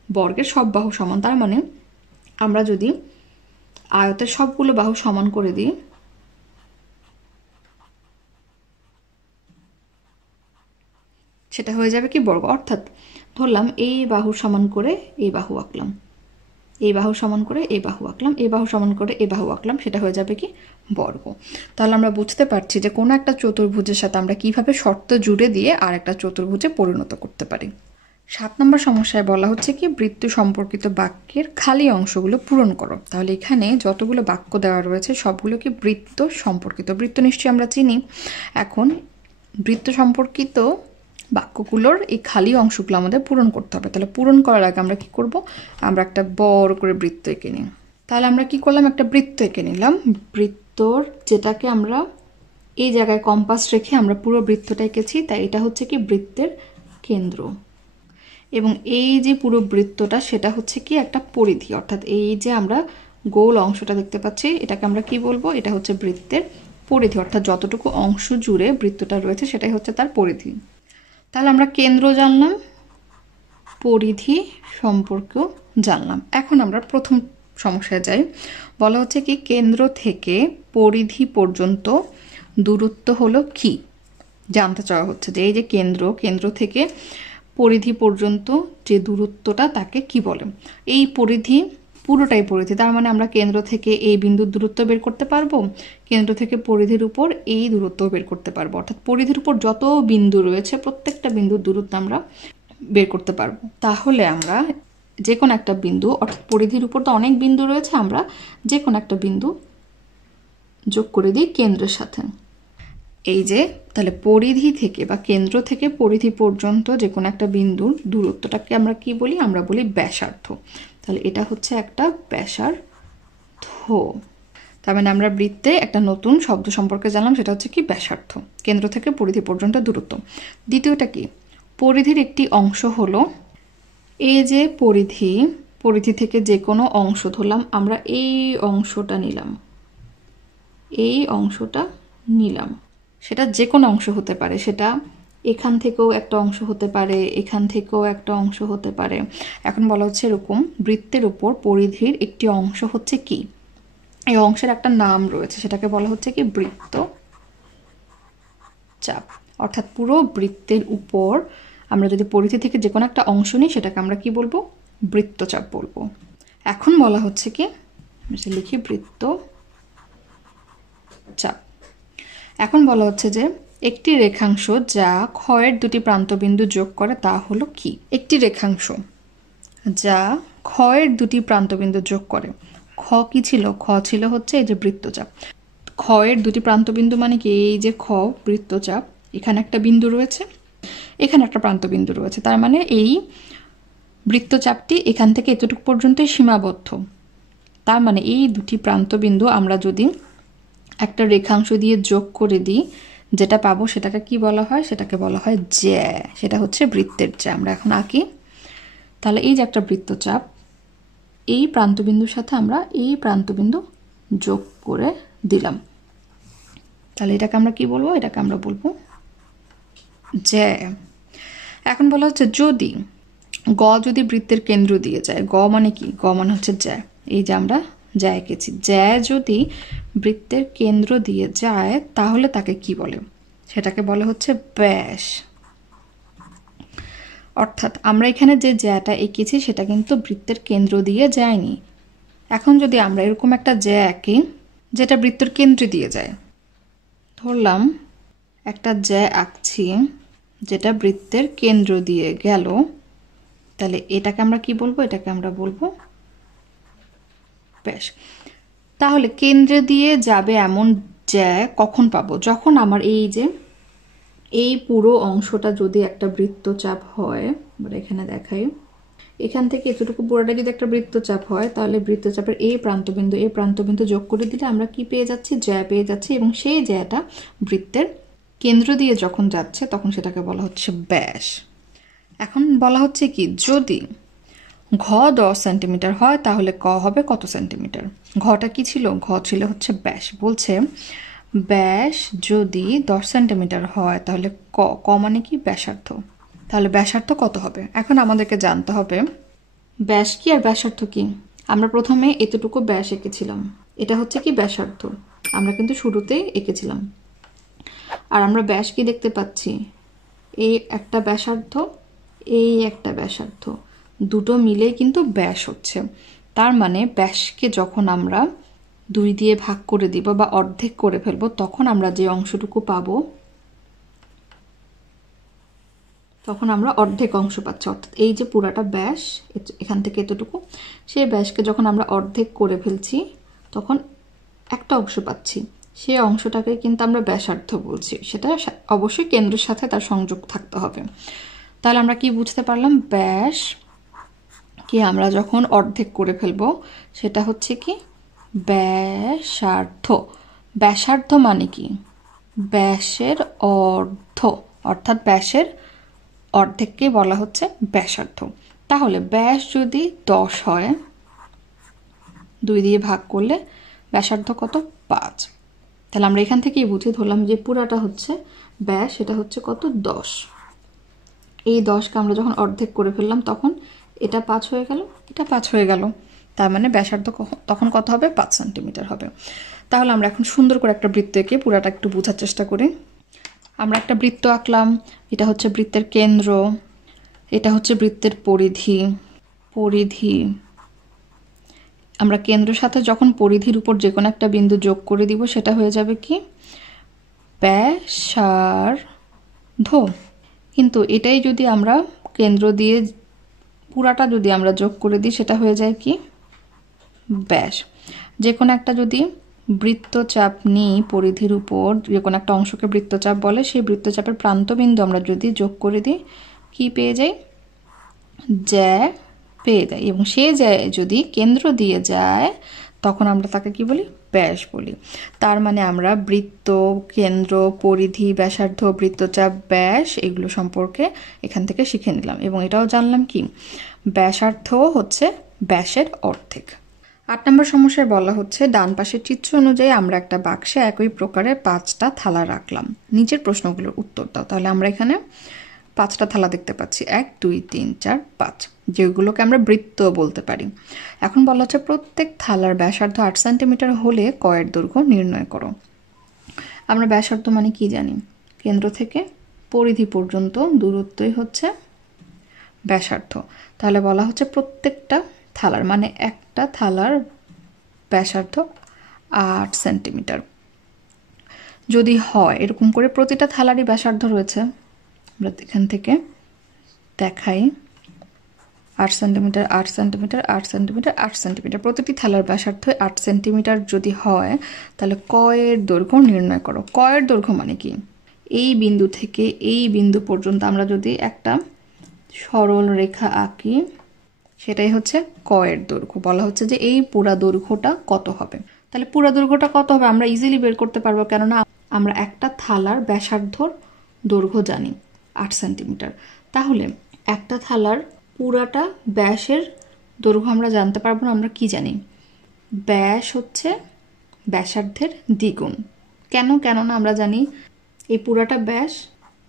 বর্গের সব বাহু সমান। তার মানে আমরা যদি আয়তের সবগুলো বাহু সমান করে দিই সেটা হয়ে যাবে কি বর্গ। অর্থাৎ ধরলাম এই বাহু সমান করে এই বাহু আঁকলাম, এই বাহু সমান করে এই বাহু আঁকলাম, এই বাহু সমান করে এই বাহু আঁকলাম, সেটা হয়ে যাবে কি বর্গ। তাহলে আমরা বুঝতে পারছি যে কোনো একটা চতুর্ভুজের সাথে আমরা কিভাবে শর্ত জুড়ে দিয়ে আর একটা চতুর্ভুজে পরিণত করতে পারি। 7 নম্বর সমস্যায় বলা হচ্ছে কি, বৃত্ত সম্পর্কিত বাক্যের খালি অংশগুলো পূরণ করো। তাহলে এখানে যতগুলো বাক্য দেওয়া রয়েছে সবগুলো কি বৃত্ত সম্পর্কিত। বৃত্ত নিশ্চয়ই আমরা চিনি। এখন বৃত্ত সম্পর্কিত বাক্যগুলোর এই খালি অংশগুলো আমাদের পূরণ করতে হবে। তাহলে পূরণ করার আগে আমরা কি করব, আমরা একটা বড় করে বৃত্ত এঁকে নিই। তাহলে আমরা কি করলাম, একটা বৃত্ত এঁকে নিলাম। বৃত্তর যেটাকে আমরা এই জায়গায় কম্পাস রেখে আমরা পুরো বৃত্তটা এঁকেছি, তাই এটা হচ্ছে কি বৃত্তের কেন্দ্র। এবং এই যে পুরো বৃত্তটা সেটা হচ্ছে কি একটা পরিধি, অর্থাৎ এই যে আমরা গোল অংশটা দেখতে পাচ্ছি এটাকে আমরা কি বলবো, এটা হচ্ছে বৃত্তের পরিধি। অর্থাৎ যতটুকু অংশ জুড়ে বৃত্তটা রয়েছে সেটাই হচ্ছে তার পরিধি। তাহলে আমরা কেন্দ্র জানলাম, পরিধি সম্পর্কেও জানলাম। এখন আমরা প্রথম সমস্যায় যাই। বলা হচ্ছে কি কেন্দ্র থেকে পরিধি পর্যন্ত দূরত্ব হলো কি, জানতে চাওয়া হচ্ছে যে এই যে কেন্দ্র থেকে পরিধি পর্যন্ত যে দূরত্বটা তাকে কি বলে। এই পরিধি পুরোটাই পরিধি, তার মানে আমরা কেন্দ্র থেকে এই বিন্দুর দূরত্ব বের করতে পারবো, কেন্দ্র থেকে পরিধির উপর এই দূরত্ব বের করতে পারবো, অর্থাৎ পরিধির উপর যত বিন্দু রয়েছে প্রত্যেকটা বিন্দুর দূরত্ব আমরা বের করতে পারবো। তাহলে আমরা যে কোনো একটা বিন্দু, অর্থাৎ পরিধির উপর তো অনেক বিন্দু রয়েছে, আমরা যে কোনো একটা বিন্দু যোগ করে দিই কেন্দ্রের সাথে। এই যে তাহলে পরিধি থেকে বা কেন্দ্র থেকে পরিধি পর্যন্ত যে কোনো একটা বিন্দুর দূরত্বটাকে আমরা কি বলি, আমরা বলি ব্যাসার্ধ। তাহলে এটা হচ্ছে একটা ব্যাসার্ধ। তার মানে আমরা বৃত্তে একটা নতুন শব্দ সম্পর্কে জানলাম, সেটা হচ্ছে কি ব্যাসার্ধ, কেন্দ্র থেকে পরিধি পর্যন্ত দূরত্ব। দ্বিতীয়টা কি, পরিধির একটি অংশ হলো, এই যে পরিধি থেকে যে কোনো অংশ ধরলাম, আমরা এই অংশটা নিলাম, সেটা যে কোনো অংশ হতে পারে, সেটা এখান থেকেও একটা অংশ হতে পারে, এখান থেকেও একটা অংশ হতে পারে। এখন বলা হচ্ছে এরকম বৃত্তের উপর পরিধির একটি অংশ হচ্ছে কি, এই অংশের একটা নাম রয়েছে, সেটাকে বলা হচ্ছে কি বৃত্তচাপ। অর্থাৎ পুরো বৃত্তের উপর আমরা যদি পরিধি থেকে যে কোনো একটা অংশ নিই সেটাকে আমরা কি বলবো, বৃত্তচাপ বলবো। এখন বলা হচ্ছে কি, লিখি বৃত্তচাপ। এখন বলা হচ্ছে যে একটি রেখাংশ যা ক্ষয়ের দুটি প্রান্তবিন্দু যোগ করে তা হলো কি। একটি রেখাংশ যা ক্ষয়ের দুটি প্রান্তবিন্দু যোগ করে, খ কি ছিল, খ ছিল হচ্ছে এই যে বৃত্তচাপ। ক্ষয়ের দুটি প্রান্তবিন্দু মানে কি, এই যে খ বৃত্তচাপ, এখানে একটা বিন্দু রয়েছে, এখানে একটা প্রান্তবিন্দু রয়েছে, তার মানে এই বৃত্তচাপটি এখান থেকে এতটুকু পর্যন্তই সীমাবদ্ধ। তার মানে এই দুটি প্রান্তবিন্দু আমরা যদি একটা রেখাংশ দিয়ে যোগ করে দিই, যেটা পাবো সেটাকে কি বলা হয়, সেটাকে বলা হয় জ্যা, সেটা হচ্ছে বৃত্তের জ্যা। আমরা এখন আঁকি। তাহলে এই যে একটা বৃত্তচাপ, এই প্রান্তবিন্দুর সাথে আমরা এই প্রান্তবিন্দু যোগ করে দিলাম, তাহলে এটাকে আমরা কি বলবো, এটাকে আমরা বলবো জ্যা। এখন বলা হচ্ছে যদি যদি বৃত্তের কেন্দ্র দিয়ে যায়, মানে কি, মানে হচ্ছে জ্যা, এই যে আমরা জ্যা এঁকেছি, জ্যা যদি বৃত্তের কেন্দ্র দিয়ে যায় তাহলে তাকে কি বলে, সেটাকে বলে হচ্ছে ব্যাস। অর্থাৎ আমরা এখানে যে জ্যাটা এঁকেছি সেটা কিন্তু বৃত্তের কেন্দ্র দিয়ে যায়নি। এখন যদি আমরা এরকম একটা জ্যা আঁকি যেটা বৃত্তের কেন্দ্রে দিয়ে যায়, ধরলাম একটা জ্যা আঁকছি যেটা বৃত্তের কেন্দ্র দিয়ে গেল, তাহলে এটাকে আমরা কি বলবো, এটাকে আমরা বলবো ব্যাস। তাহলে কেন্দ্রে দিয়ে যাবে এমন জ্যা কখন পাবো, যখন আমার এই যে এই পুরো অংশটা যদি একটা বৃত্তচাপ হয়, আমরা এখানে দেখাই, এখান থেকে এতটুকু পুরোটা যদি একটা বৃত্তচাপ হয়, তাহলে বৃত্তচাপের এই প্রান্তবিন্দু যোগ করে দিলে আমরা কি পেয়ে যাচ্ছি, জ্যা পেয়ে যাচ্ছি, এবং সেই জ্যাটা বৃত্তের কেন্দ্র দিয়ে যখন যাচ্ছে তখন সেটাকে বলা হচ্ছে ব্যাস। এখন বলা হচ্ছে কি, যদি ঘ 10 সেন্টিমিটার হয় তাহলে ক হবে কত সেন্টিমিটার। ঘটা কি ছিল, ঘ ছিল হচ্ছে ব্যাস। বলছে ব্যাস যদি 10 সেন্টিমিটার হয় তাহলে ক মানে কি ব্যাসার্ধ, তাহলে ব্যাসার্ধ কত হবে। এখন আমাদেরকে জানতে হবে ব্যাস কি আর ব্যাসার্ধ কি। আমরা প্রথমে এতটুকু ব্যাস এঁকেছিলাম, এটা হচ্ছে কি ব্যাসার্ধ, আমরা কিন্তু শুরুতেই এঁকেছিলাম। আর আমরা ব্যাস কি দেখতে পাচ্ছি, এই একটা ব্যাসার্ধ, এই একটা ব্যাসার্ধ, দুটো মিলে কিন্তু ব্যাস হচ্ছে। তার মানে ব্যাসকে যখন আমরা 2 দিয়ে ভাগ করে দিব বা অর্ধেক করে ফেলবো, তখন আমরা যে অংশটুকু পাবো, তখন আমরা অর্ধেক অংশ পাচ্ছি। অর্থাৎ এই যে পুরাটা ব্যাস, এখান থেকে এতটুকু, সেই ব্যাসকে যখন আমরা অর্ধেক করে ফেলছি তখন একটা অংশ পাচ্ছি, সেই অংশটাকে কিন্তু আমরা ব্যাসার্ধ বলছি। সেটা অবশ্যই কেন্দ্রের সাথে তার সংযোগ থাকতে হবে। তাহলে আমরা কি বুঝতে পারলাম, ব্যাস কি আমরা যখন অর্ধেক করে ফেলবো সেটা হচ্ছে কি ব্যাসার্ধ। ব্যাসার্ধ মানে কি, ব্যাসের অর্ধ, অর্থাৎ ব্যাসের অর্ধেককে বলা হচ্ছে ব্যাসার্ধ। তাহলে ব্যাস যদি 10 হয়, 2 দিয়ে ভাগ করলে ব্যাসার্ধ কত, 5। তাহলে আমরা এখান থেকেই বুঝে ধরলাম যে পুরাটা হচ্ছে ব্যাস, সেটা হচ্ছে কত, 10। এই 10কে আমরা যখন অর্ধেক করে ফেললাম তখন এটা 5 হয়ে গেল, এটা 5 হয়ে গেল। তার মানে ব্যাসার্ধ তখন কত হবে? 5 সেন্টিমিটার হবে। তাহলে আমরা এখন সুন্দর করে একটা বৃত্ত এঁকে পুরাটা একটু বোঝার চেষ্টা করি। আমরা একটা বৃত্ত আঁকলাম, এটা হচ্ছে বৃত্তের কেন্দ্র, এটা হচ্ছে বৃত্তের পরিধি। আমরা কেন্দ্রের সাথে যখন পরিধির উপর যে কোনো একটা বিন্দু যোগ করে দিব সেটা হয়ে যাবে কি? ব্যাসার্ধ। কিন্তু এটাই যদি আমরা কেন্দ্র দিয়ে পুরাটা যদি আমরা যোগ করে দিই সেটা হয়ে যায় কি? ব্যাস। যে কোনো একটা যদি বৃত্তচাপ নিই পরিধির উপর, যে কোনো একটা অংশকে বৃত্তচাপ বলে, সেই বৃত্তচাপের প্রান্তবিন্দু আমরা যদি যোগ করে দিই কি পেয়ে যাই? জ্যা পেয়ে যাই। এবং সে জ্যা যদি কেন্দ্র দিয়ে যায় তখন আমরা তাকে কি বলি? ব্যাস বলি। তার মানে আমরা বৃত্ত, কেন্দ্র, পরিধি, ব্যাসার্ধ, বৃত্তচাপ, ব্যাস এগুলো সম্পর্কে এখান থেকে শিখে নিলাম। এবং এটাও জানলাম কি ব্যাসার্ধ হচ্ছে ব্যাসের অর্ধেক। 8 নম্বর সমস্যায় বলা হচ্ছে ডান পাশের চিত্র অনুযায়ী আমরা একটা বাক্সে একই প্রকারের 5টা থালা রাখলাম, নিচের প্রশ্নগুলোর উত্তর দাও। তাহলে আমরা এখানে 5টা থালা দেখতে পাচ্ছি, 1 2 3 4 5, যেগুলোকে আমরা বৃত্ত বলতে পারি। এখন বলা হচ্ছে প্রত্যেক থালার ব্যাসার্ধ 8 সেন্টিমিটার হলে কয়ের দৈর্ঘ্য নির্ণয় করো। আমরা ব্যাসার্ধ মানে কি জানি? কেন্দ্র থেকে পরিধি পর্যন্ত দূরত্বই হচ্ছে ব্যাসার্ধ। তাহলে বলা হচ্ছে প্রত্যেকটা থালার মানে একটা থালার ব্যাসার্ধ 8 সেন্টিমিটার যদি হয়, এরকম করে প্রতিটা থালারই ব্যাসার্ধ রয়েছে, আমরা এখান থেকে দেখাই 8 সেন্টিমিটার 8 সেন্টিমিটার 8 সেন্টিমিটার 8 সেন্টিমিটার, প্রতিটি থালার ব্যাসার্ধ 8 সেন্টিমিটার যদি হয় তাহলে কয়ের দৈর্ঘ্য নির্ণয় করো। কয়ের দৈর্ঘ্য মানে কি? এই বিন্দু থেকে এই বিন্দু পর্যন্ত আমরা যদি একটা সরল রেখা আঁকি সেটাই হচ্ছে কয়ের দৈর্ঘ্য। বলা হচ্ছে যে এই পুরা দৈর্ঘ্যটা কত হবে। তাহলে পুরা দৈর্ঘ্যটা কত হবে আমরা ইজিলি বের করতে পারবো, কেননা আমরা একটা থালার ব্যাসার্ধর দৈর্ঘ্য জানি 8 সেন্টিমিটার। তাহলে একটা থালার পুরাটা ব্যাসের দৈর্ঘ্য আমরা জানতে পারবো না। আমরা কি জানি? ব্যাস হচ্ছে ব্যাসার্ধের দ্বিগুণ। কেননা আমরা জানি এই পুরাটা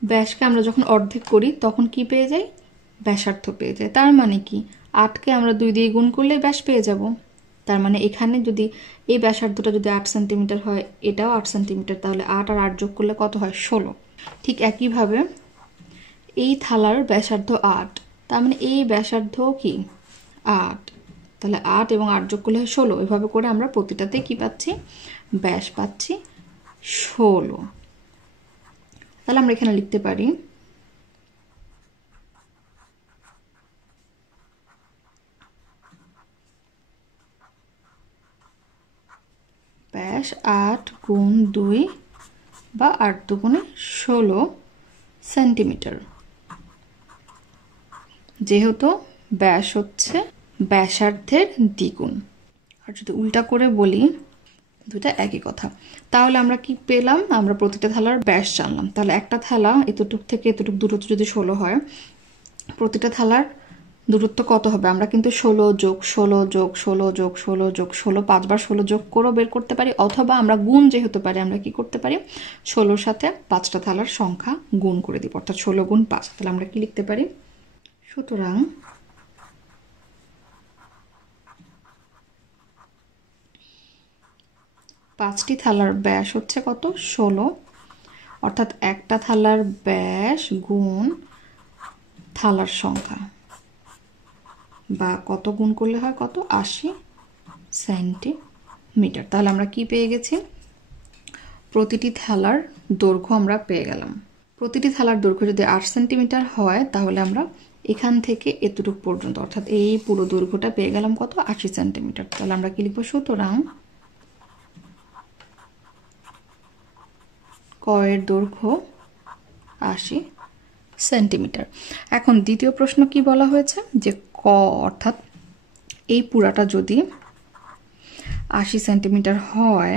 ব্যাসকে আমরা যখন অর্ধেক করি তখন কি পেয়ে যাই? ব্যাসার্ধ পেয়ে যাই। তার মানে কি 8কে আমরা 2 দিয়ে গুণ করলে ব্যাস পেয়ে যাব। তার মানে এখানে যদি এই ব্যাসার্ধটা যদি 8 সেন্টিমিটার হয়, এটাও 8 সেন্টিমিটার, তাহলে 8 আর 8 যোগ করলে কত হয়? 16। ঠিক একইভাবে এই থালার ব্যাসার্ধ 8, তার মানে এই ব্যাসার্ধ কি 8, তাহলে 8 এবং 8 যোগ করলে 16। এভাবে করে আমরা প্রতিটাতে কি পাচ্ছি? ব্যাস পাচ্ছি 16। তাহলে আমরা এখানে লিখতে পারি ব্যাস 8 গুণ 2 বা 8 দুগুণে 16 সেন্টিমিটার। যেহেতু ব্যাস হচ্ছে ব্যাসার্ধের দ্বিগুণ। আর যদি উল্টা করে বলি দুটা একই কথা। তাহলে আমরা কি পেলাম? আমরা প্রতিটা থালার ব্যাস জানলাম। তাহলে একটা থালা এতটুক থেকে এতটুক দূরত্ব যদি 16 হয়, প্রতিটা থালার দূরত্ব কত হবে? আমরা কিন্তু 16 যোগ 16 যোগ 16 যোগ 16 যোগ 16 5বার 16 যোগ করেও বের করতে পারি, অথবা আমরা গুণ যেহেতু পারি আমরা কি করতে পারি? 16-র সাথে 5টা থালার সংখ্যা গুণ করে দিব, অর্থাৎ 16 গুণ 5। তাহলে আমরা কি লিখতে পারি? সুতরাং পাঁচটি থালার ব্যাস হচ্ছে কত? 16, অর্থাৎ একটা থালার ব্যাস গুণ থালার সংখ্যা, বা কত গুণ করলে হয় কত? 80 সেন্টিমিটার। তাহলে আমরা কি পেয়ে গেছি? প্রতিটি থালার দৈর্ঘ্য আমরা পেয়ে গেলাম। প্রতিটি থালার দৈর্ঘ্য যদি 8 সেন্টিমিটার হয় তাহলে আমরা এখান থেকে এতটুকু পর্যন্ত, অর্থাৎ এই পুরো দৈর্ঘ্যটা পেয়ে গেলাম কত? 80 সেন্টিমিটার। তাহলে আমরা কি লিখবো? সুতরাং কয়ের দৈর্ঘ্য 80 সেন্টিমিটার। এখন দ্বিতীয় প্রশ্ন কি বলা হয়েছে? যে ক অর্থাৎ এই পুরাটা যদি 80 সেন্টিমিটার হয়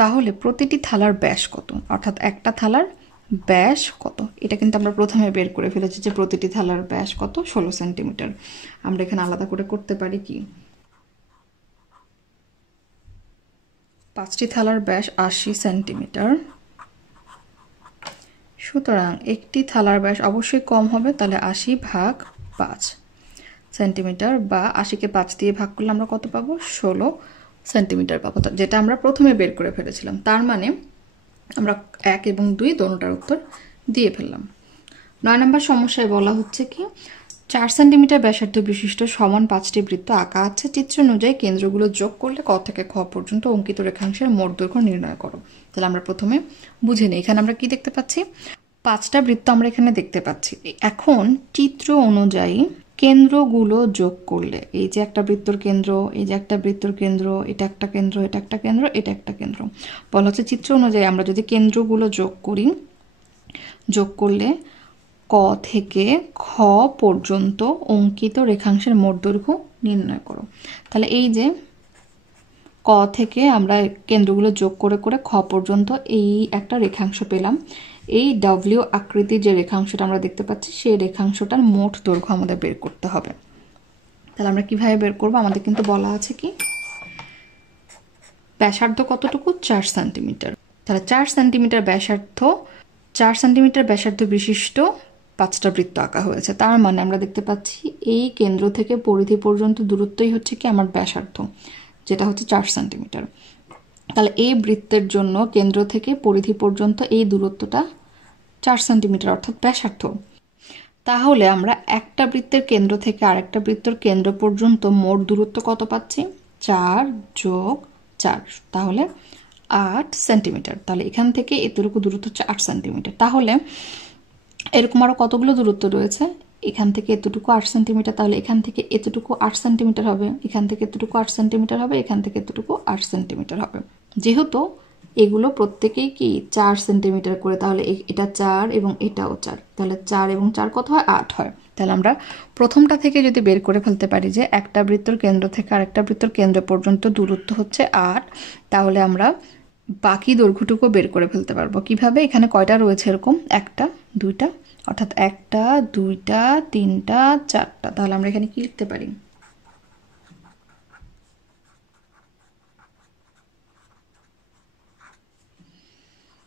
তাহলে প্রতিটি থালার ব্যাস কত, অর্থাৎ একটা থালার ব্যাস কত? এটা কিন্তু আমরা প্রথমে বের করে ফেলেছি যে প্রতিটি থালার ব্যাস কত? 16 সেন্টিমিটার। আমরা এখানে আলাদা করে করতে পারি কি? 5টি থালার ব্যাস 80 সেন্টিমিটার, সুতরাং একটি থালার ব্যাস অবশ্যই কম হবে, তাহলে 80 ভাগ 5। সেন্টিমিটার, বা 80-কে 5 দিয়ে ভাগ করলে আমরা কত পাবো? 16 সেন্টিমিটার পাবো, যেটা আমরা প্রথমে বের করে ফেলেছিলাম। তার মানে আমরা 1 এবং 2 দোনোটার উত্তর দিয়ে ফেললাম। 9 নম্বর সমস্যায় বলা হচ্ছে কি 4 সেন্টিমিটার ব্যাসার্ধ বিশিষ্ট সমান 5টি বৃত্ত আঁকা আছে, চিত্র অনুযায়ী কেন্দ্রগুলো যোগ করলে ক থেকে খ পর্যন্ত অঙ্কিত রেখাংশের মোট দৈর্ঘ্য নির্ণয় করো। তাহলে আমরা প্রথমে বুঝে নিই। এখানে আমরা কি দেখতে পাচ্ছি? 5টা বৃত্ত আমরা এখানে দেখতে পাচ্ছি। এখন চিত্র অনুযায়ী কেন্দ্রগুলো যোগ করলে, এই যে একটা বৃত্তর কেন্দ্র, এই যে একটা বৃত্তর কেন্দ্র, এটা একটা কেন্দ্র, এটা একটা কেন্দ্র, এটা একটা কেন্দ্র, বলা হচ্ছে চিত্র অনুযায়ী আমরা যদি কেন্দ্রগুলো যোগ করি, যোগ করলে ক থেকে খ পর্যন্ত অঙ্কিত রেখাংশের মোট দৈর্ঘ্য নির্ণয় করো। তাহলে এই যে ক থেকে আমরা কেন্দ্রগুলো যোগ করে করে খ পর্যন্ত এই একটা রেখাংশ পেলাম। এই ডব্লিউ আকৃতির যে রেখাংশটা আমরা দেখতে পাচ্ছি, সেই রেখাংশটার মোট দৈর্ঘ্য আমাদের বের করতে হবে। তাহলে আমরা কিভাবে বের করব? আমাদের কিন্তু বলা আছে কি ব্যাসার্ধ কতটুকু? 4 সেন্টিমিটার। তাহলে 4 সেন্টিমিটার ব্যাসার্ধ, 4 সেন্টিমিটার ব্যাসার্ধ বিশিষ্ট 5টা বৃত্ত আঁকা হয়েছে। তার মানে আমরা দেখতে পাচ্ছি এই কেন্দ্র থেকে পরিধি পর্যন্ত দূরত্বই হচ্ছে কি আমার ব্যাসার্ধ, যেটা হচ্ছে 4 সেন্টিমিটার। তাহলে এই বৃত্তের জন্য কেন্দ্র থেকে পরিধি পর্যন্ত এই দূরত্বটা 4 সেন্টিমিটার, অর্থাৎ ব্যাসার্ধ। তাহলে আমরা একটা বৃত্তের কেন্দ্র থেকে আরেকটা বৃত্তের কেন্দ্র পর্যন্ত মোট দূরত্ব কত পাচ্ছি? 4 যোগ 4, তাহলে 8 সেন্টিমিটার। তাহলে এখান থেকে এতটুকু দূরত্ব হচ্ছে 8 সেন্টিমিটার। তাহলে এরকম আরো কতগুলো দূরত্ব রয়েছে? এখান থেকে এতটুকু 8 সেন্টিমিটার, তাহলে এখান থেকে এতটুকু 8 সেন্টিমিটার হবে, এখান থেকে এতটুকু 8 সেন্টিমিটার হবে, এখান থেকে এতটুকু 8 সেন্টিমিটার হবে। যেহেতু এগুলো প্রত্যেকেই কি 4 সেন্টিমিটার করে, তাহলে এটা 4 এবং এটাও 4, তাহলে 4 এবং 4 কত হয়? 8 হয়। তাহলে আমরা প্রথমটা থেকে যদি বের করে ফেলতে পারি যে একটা বৃত্তর কেন্দ্র থেকে আরেকটা বৃত্তর কেন্দ্র পর্যন্ত দূরত্ব হচ্ছে 8, তাহলে আমরা বাকি দৈর্ঘ্যটুকু বের করে ফেলতে পারবো। কিভাবে? এখানে কয়টা রয়েছে এরকম? 1টা 2টা, অর্থাৎ 1টা 2টা 3টা 4টা। তাহলে আমরা এখানে কি লিখতে পারি?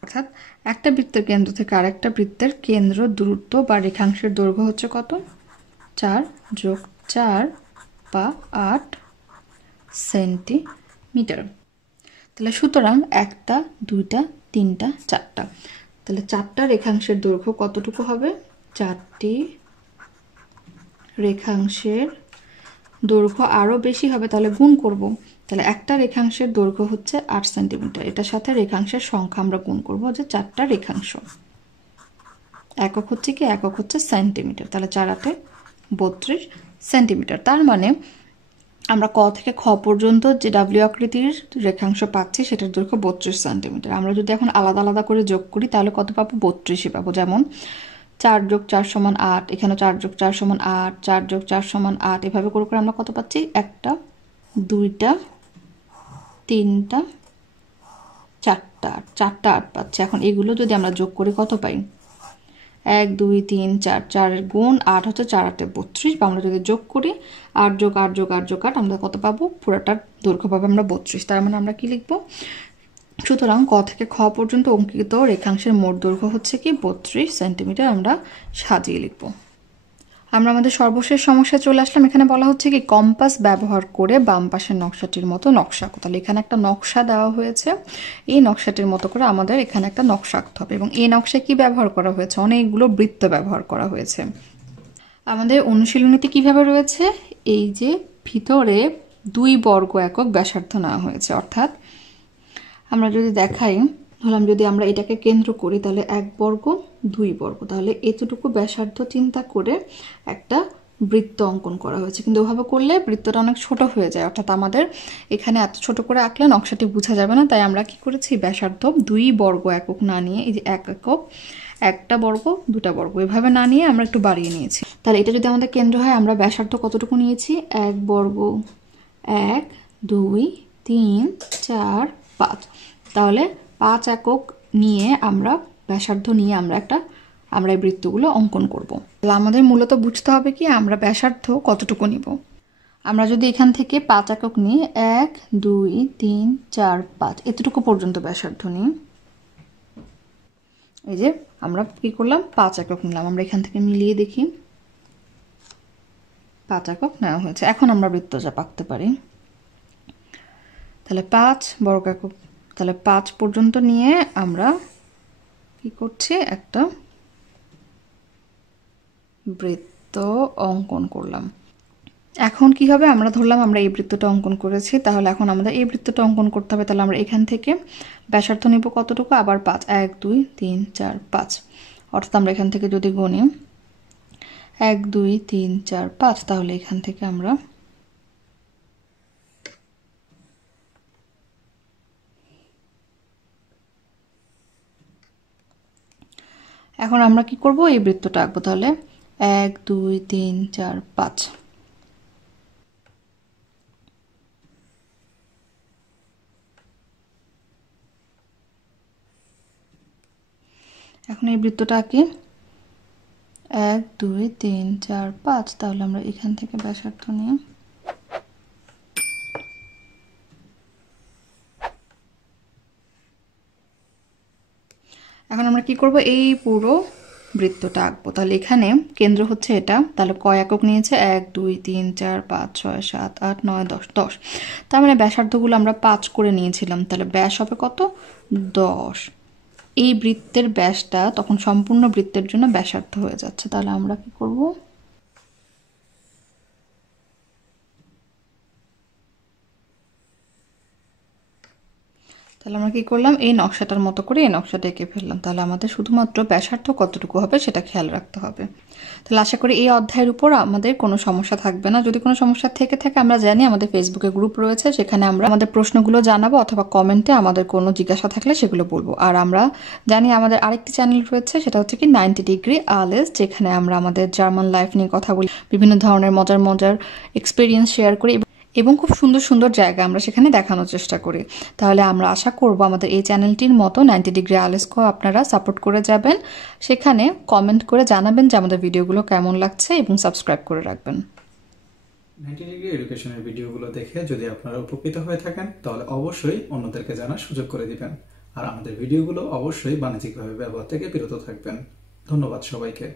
অর্থাৎ একটা বৃত্তের কেন্দ্র থেকে আরেকটা বৃত্তের কেন্দ্র দূরত্ব বা রেখাংশের দৈর্ঘ্য হচ্ছে কত? 4 যোগ 4 বা 8 সেন্টিমিটার। তাহলে সুতরাং 1টা 2টা 3টা 4টা, তাহলে 4টা রেখাংশের দৈর্ঘ্য কতটুকু হবে? 4টি রেখাংশের দৈর্ঘ্য আরো বেশি হবে, তাহলে গুণ করব। তাহলে একটা রেখাংশের দৈর্ঘ্য হচ্ছে 8 সেন্টিমিটার, এটার সাথে রেখাংশের সংখ্যা আমরা গুণ করব, যে 4টা রেখাংশ। একক হচ্ছে কি? একক হচ্ছে সেন্টিমিটার। তাহলে 4 8 32 সেন্টিমিটার। তার মানে আমরা ক থেকে খ পর্যন্ত যে ডাব্লিউ আকৃতির রেখাংশ পাচ্ছি সেটার দৈর্ঘ্য 32 সেন্টিমিটার। আমরা যদি এখন আলাদা আলাদা করে যোগ করি তাহলে কত পাবো? 32ই পাবো। যেমন 4 যোগ 4 সমান 8, এখানে 4 যোগ 4 সমান 8, 4 যোগ 4 সমান 8, এভাবে করে করে আমরা কত পাচ্ছি? 1টা 2টা 3টা 4টা 4টা 8 পাচ্ছি। এখন এগুলো যদি আমরা যোগ করে কত পাই? 1 2 3 4, 4 এর গুণ 8 হচ্ছে 4 8 32, বা আমরা যদি যোগ করি 8 যোগ 8 যোগ 8 যোগ 8, আমরা কত পাবো? পুরোটার দৈর্ঘ্য পাবো আমরা 32। তার মানে আমরা কি লিখবো? সুতরাং ক থেকে খ পর্যন্ত অঙ্কিত রেখাংশের মোট দৈর্ঘ্য হচ্ছে কি 32 সেন্টিমিটার। আমরা সাজিয়ে লিখবো। আমরা আমাদের সর্বশেষ সমস্যায় চলে আসলাম। এখানে বলা হচ্ছে কি কম্পাস ব্যবহার করে বাম পাশের নকশাটির মতো নকশা আঁকো। তাহলে এখানে একটা নকশা দেওয়া হয়েছে, এই নকশাটির মতো করে আমাদের এখানে একটা নকশা আঁকতে হবে। এবং এই নকশায় কি ব্যবহার করা হয়েছে? অনেকগুলো বৃত্ত ব্যবহার করা হয়েছে। আমাদের অনুশীলনীতে কিভাবে রয়েছে? এই যে ভিতরে 2 বর্গ একক ব্যাসার্ধ নেওয়া হয়েছে, অর্থাৎ আমরা যদি দেখাই, ধরলাম যদি আমরা এটাকে কেন্দ্র করি তাহলে 1 বর্গ 2 বর্গ, তাহলে এতটুকু ব্যাসার্ধ চিন্তা করে একটা বৃত্ত অঙ্কন করা হয়েছে। কিন্তু ওভাবে করলে বৃত্তটা অনেক ছোট হয়ে যায়, অর্থাৎ আমাদের এখানে এত ছোট করে আঁকলে নকশাটি বোঝা যাবে না। তাই আমরা কি করেছি? ব্যাসার্ধ 2 বর্গ একক না নিয়ে, এই যে 1 একক 1টা বর্গ 2টা বর্গ এভাবে না নিয়ে আমরা একটু বাড়িয়ে নিয়েছি। তাহলে এটা যদি আমাদের কেন্দ্র হয়, আমরা ব্যাসার্ধ কতটুকু নিয়েছি? 1 বর্গ 1 2 3 4 5, তাহলে 5 একক নিয়ে আমরা ব্যাসার্ধ নিয়ে আমরা এই বৃত্তগুলো অঙ্কন করব। তাহলে আমাদের মূলত বুঝতে হবে কি আমরা ব্যাসার্ধ কতটুকু নিব। আমরা যদি এখান থেকে 5 একক নিই, 1 2 3 4 5 এতটুকু পর্যন্ত ব্যাসার্ধ নিই, এই যে আমরা কি করলাম? 5 একক নিলাম। আমরা এখান থেকে মিলিয়ে দেখি, 5 একক নেওয়া হয়েছে। এখন আমরা বৃত্তচাপ আঁকতে পারি। তাহলে 5 বর্গ একক, তাহলে 5 পর্যন্ত নিয়ে আমরা কি করছি, একটা বৃত্ত অঙ্কন করলাম। এখন কি হবে, আমরা ধরলাম আমরা এই বৃত্তটা অঙ্কন করেছি, তাহলে এখন আমাদের এই বৃত্তটা অঙ্কন করতে হবে। তাহলে আমরা এখান থেকে ব্যাসার্ধ নিব কতটুকু, আবার 5, 1 2 3 4 5, অর্থাৎ আমরা এখান থেকে যদি গুনি 1 2 3 4 5, তাহলে এখান থেকে আমরা এখন আমরা কি করব, এই বৃত্তটা আঁকবো। তাহলে 1 2 3 4 5, এখন এই বৃত্তটা আঁকি 1 2 3 4 5, তাহলে আমরা এখান থেকে ব্যাসার্ধ নিয়ে এখন আমরা কি করব, এই পুরো বৃত্তটা আঁকবো। তাহলে এখানে কেন্দ্র হচ্ছে এটা, তাহলে কয় একক নিয়েছে, 1 2 3 4 5 6 7 8 9 10, 10। তার মানে ব্যাসার্ধগুলো আমরা 5 করে নিয়েছিলাম, তাহলে ব্যাস হবে কত, 10। এই বৃত্তের ব্যাসটা তখন সম্পূর্ণ বৃত্তের জন্য ব্যাসার্ধ হয়ে যাচ্ছে। তাহলে আমরা কি করব, তাহলে আমরা কি করলাম, এই নকশাটার মতো করে এই নকশাটা এঁকে ফেললাম। তাহলে আমাদের শুধুমাত্র ব্যাসার্ধ কতটুকু হবে সেটা খেয়াল রাখতে হবে। তাহলে আশা করি এই অধ্যায়ের উপর আমাদের কোনো সমস্যা থাকবে না। যদি কোনো সমস্যা থেকে থাকে আমরা জানি আমাদের ফেসবুকে গ্রুপ রয়েছে, সেখানে আমরা আমাদের প্রশ্নগুলো জানাবো, অথবা কমেন্টে আমাদের কোনো জিজ্ঞাসা থাকলে সেগুলো বলবো। আর আমরা জানি আমাদের আরেকটি চ্যানেল রয়েছে, সেটা হচ্ছে কি 90 ডিগ্রি আলেস, যেখানে আমরা আমাদের জার্মান লাইফ নিয়ে কথা বলি, বিভিন্ন ধরনের মজার মজার এক্সপিরিয়েন্স শেয়ার করি এবং খুব সুন্দর সুন্দর জায়গা আমরা সেখানে দেখানোর চেষ্টা করি। তাহলে আমরা আশা করব আমাদের এই চ্যানেলটির মতো 90 ডিগ্রি আলেসকেও আপনারা সাপোর্ট করে যাবেন, সেখানে কমেন্ট করে জানাবেন যে আমাদের ভিডিওগুলো কেমন লাগছে এবং সাবস্ক্রাইব করে রাখবেন। 90 ডিগ্রি এডুকেশনের ভিডিওগুলো দেখে যদি আপনারা উপকৃত হয়ে থাকেন, তাহলে অবশ্যই অন্যদেরকে জানার সুযোগ করে দিবেন। আর আমাদের ভিডিওগুলো অবশ্যই বাণিজ্যিকভাবে ব্যবহার থেকে বিরত থাকবেন। ধন্যবাদ সবাইকে।